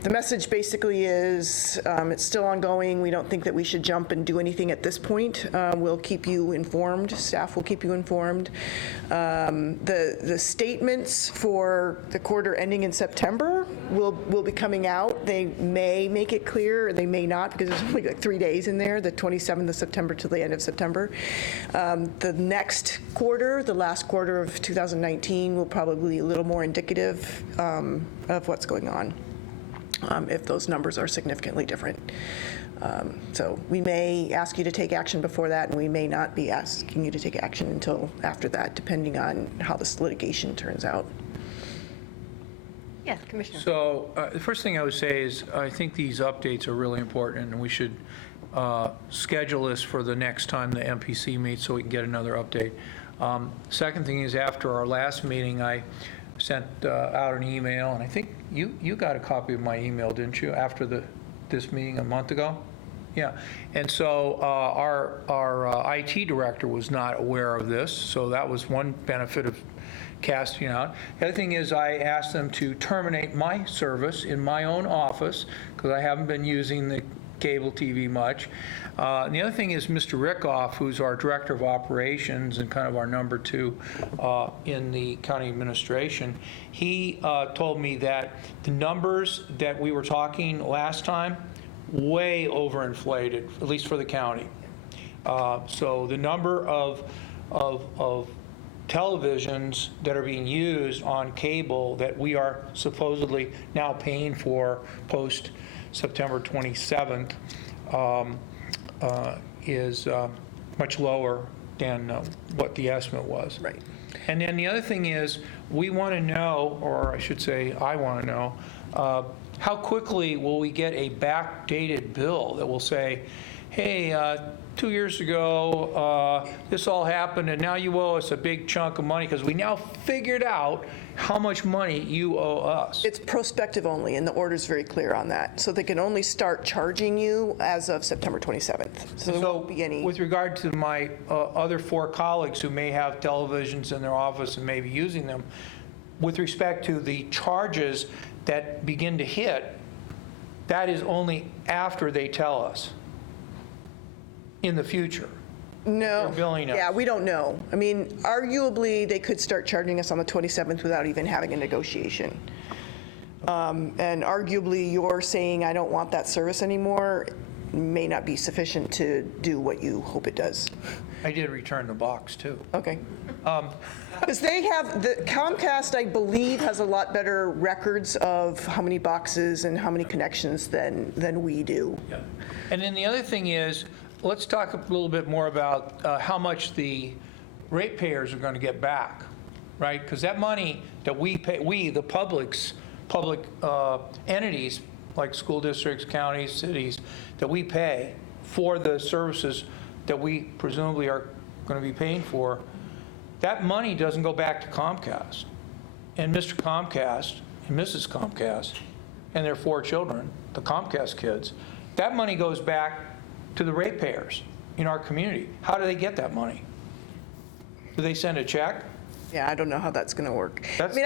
the message basically is it's still ongoing. We don't think that we should jump and do anything at this point. We'll keep you informed. Staff will keep you informed. The statements for the quarter ending in September will be coming out. They may make it clear, or they may not, because there's only like 3 days in there, the 27th of September to the end of September. The next quarter, the last quarter of 2019, will probably be a little more indicative of what's going on. If those numbers are significantly different. So we may ask you to take action before that, and we may not be asking you to take action until after that, depending on how this litigation turns out. Yes, Commissioner. So the first thing I would say is I think these updates are really important, and we should schedule this for the next time the MPC meets so we can get another update. Second thing is, after our last meeting, I sent out an email, and I think you got a copy of my email, didn't you, after this meeting a month ago? Yeah. And so our IT director was not aware of this, so that was one benefit of casting out. The other thing is I asked them to terminate my service in my own office because I haven't been using the cable TV much. And the other thing is Mr. Rickoff, who's our Director of Operations and kind of our number 2 in the county administration, he told me that the numbers that we were talking last time, way overinflated, at least for the county. So the number of televisions that are being used on cable that we are supposedly now paying for post September 27th is much lower than what the estimate was. Right. And then the other thing is, we want to know, or I should say I want to know, how quickly will we get a backdated bill that will say, hey, 2 years ago, this all happened, and now you owe us a big chunk of money because we now figured out how much money you owe us. It's prospective only, and the order's very clear on that. So they can only start charging you as of September 27th. So there won't be any. With regard to my other 4 colleagues who may have televisions in their office and may be using them, with respect to the charges that begin to hit, that is only after they tell us in the future. No. They're billing us. Yeah, we don't know. I mean, arguably, they could start charging us on the 27th without even having a negotiation. And arguably, you're saying, I don't want that service anymore, may not be sufficient to do what you hope it does. I did return the box, too. Okay. Because they have, the Comcast, I believe, has a lot better records of how many boxes and how many connections than we do. Yeah. And then the other thing is, let's talk a little bit more about how much the ratepayers are going to get back, right? Because that money that we pay, the public entities like school districts, counties, cities, that we pay for the services that we presumably are going to be paying for, that money doesn't go back to Comcast. And Mr. Comcast and Mrs. Comcast and their 4 children, the Comcast kids, that money goes back to the ratepayers in our community. How do they get that money? Do they send a check? Yeah, I don't know how that's going to work. I mean,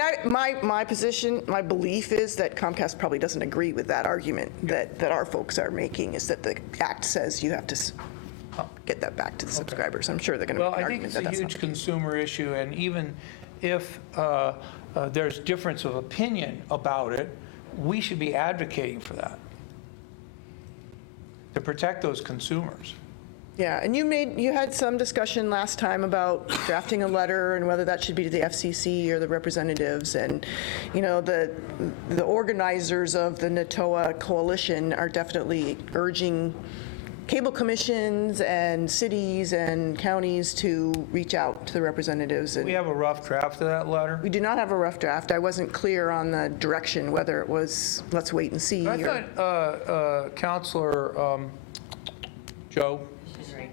my position, my belief is that Comcast probably doesn't agree with that argument that our folks are making, is that the act says you have to get that back to the subscribers. I'm sure they're going to make an argument that that's not. Well, I think it's a huge consumer issue, and even if there's difference of opinion about it, we should be advocating for that, to protect those consumers. Yeah, and you had some discussion last time about drafting a letter and whether that should be to the FCC or the representatives, and the organizers of the NATOA coalition are definitely urging cable commissions and cities and counties to reach out to the representatives. We have a rough draft of that letter. We do not have a rough draft. I wasn't clear on the direction, whether it was, let's wait and see. I or- thought Counselor Joe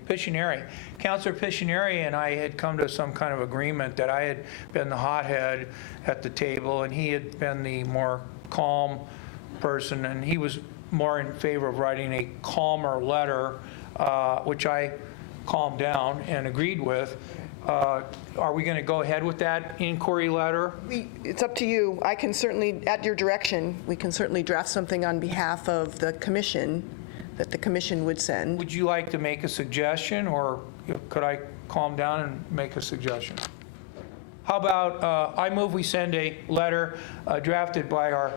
Pictionary, Counselor Pictionary and I had come to some kind of agreement that I had been the hothead at the table, and he had been the more calm person, and he was more in favor of writing a calmer letter, which I calmed down and agreed with. Are we going to go ahead with that inquiry letter? It's up to you. I can certainly, at your direction, we can certainly draft something on behalf of the commission that the commission would send. Would you like to make a suggestion, or could I calm down and make a suggestion? How about, I move we send a letter drafted by our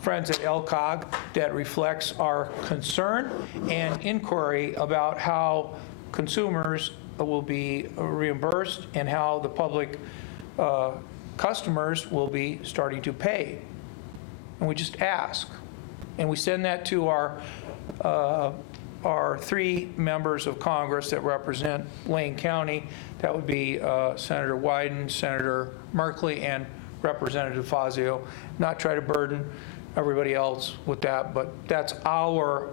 friends at LCOG that reflects our concern and inquiry about how consumers will be reimbursed and how the public customers will be starting to pay. And we just ask. And we send that to our 3 members of Congress that represent Lane County. That would be Senator Wyden, Senator Merkley, and Representative Fazio. Not try to burden everybody else with that, but that's our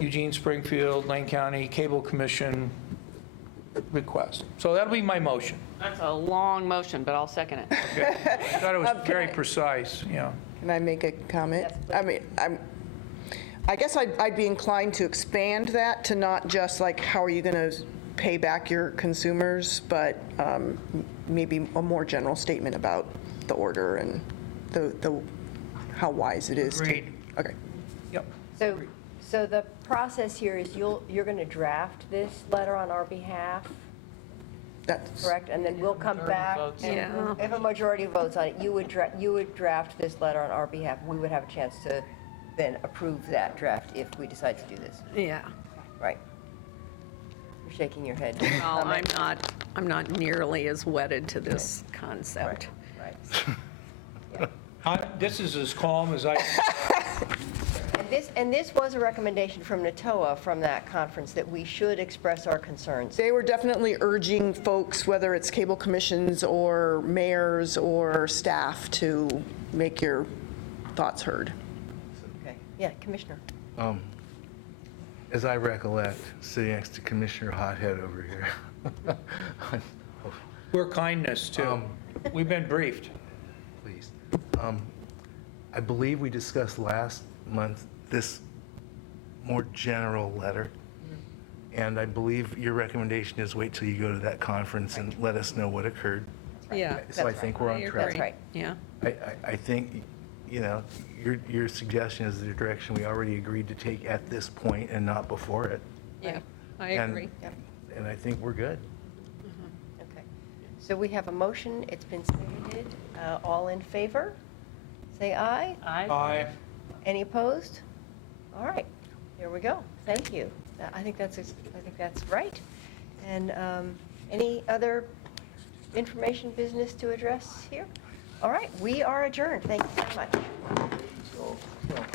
Eugene, Springfield, Lane County Cable Commission request. So that'll be my motion. That's a long motion, but I'll second it. Okay. I thought it was very precise, yeah. Can I make a comment? I mean, I guess I'd be inclined to expand that to not just like, how are you going to pay back your consumers, but maybe a more general statement about the order and the how wise it is. Agreed. Okay. Yep. So the process here is you're going to draft this letter on our behalf, That's correct? And then we'll come back, and Yeah. if a majority votes on it, you would draft this letter on our behalf. We would have a chance to then approve that draft if we decide to do this. Yeah. Right. You're shaking your head. Well, I'm not nearly as wedded to this concept. Right. This is as calm as I And this was a recommendation from NATOA from that conference, that we should express our concerns. They were definitely urging folks, whether it's cable commissions or mayors or staff, to make your thoughts heard. Okay. Yeah, Commissioner. As I recollect, sitting next to Commissioner Hothead over here. We're kindness, too. We've been briefed. Please. I believe we discussed last month this more general letter, and I believe your recommendation is wait till you go to that conference and let us know what occurred. Yeah. So I think we're on track. That's right. Yeah. I think, your suggestion is the direction we already agreed to take at this point and not before it. Yeah, I And- agree. And I think we're good. Okay. So we have a motion. It's been seconded. All in favor? Say aye. Aye. Any opposed? All right. Here we go. Thank you. I think that's right. And any other information, business to address here? All right. We are adjourned. Thank you so much.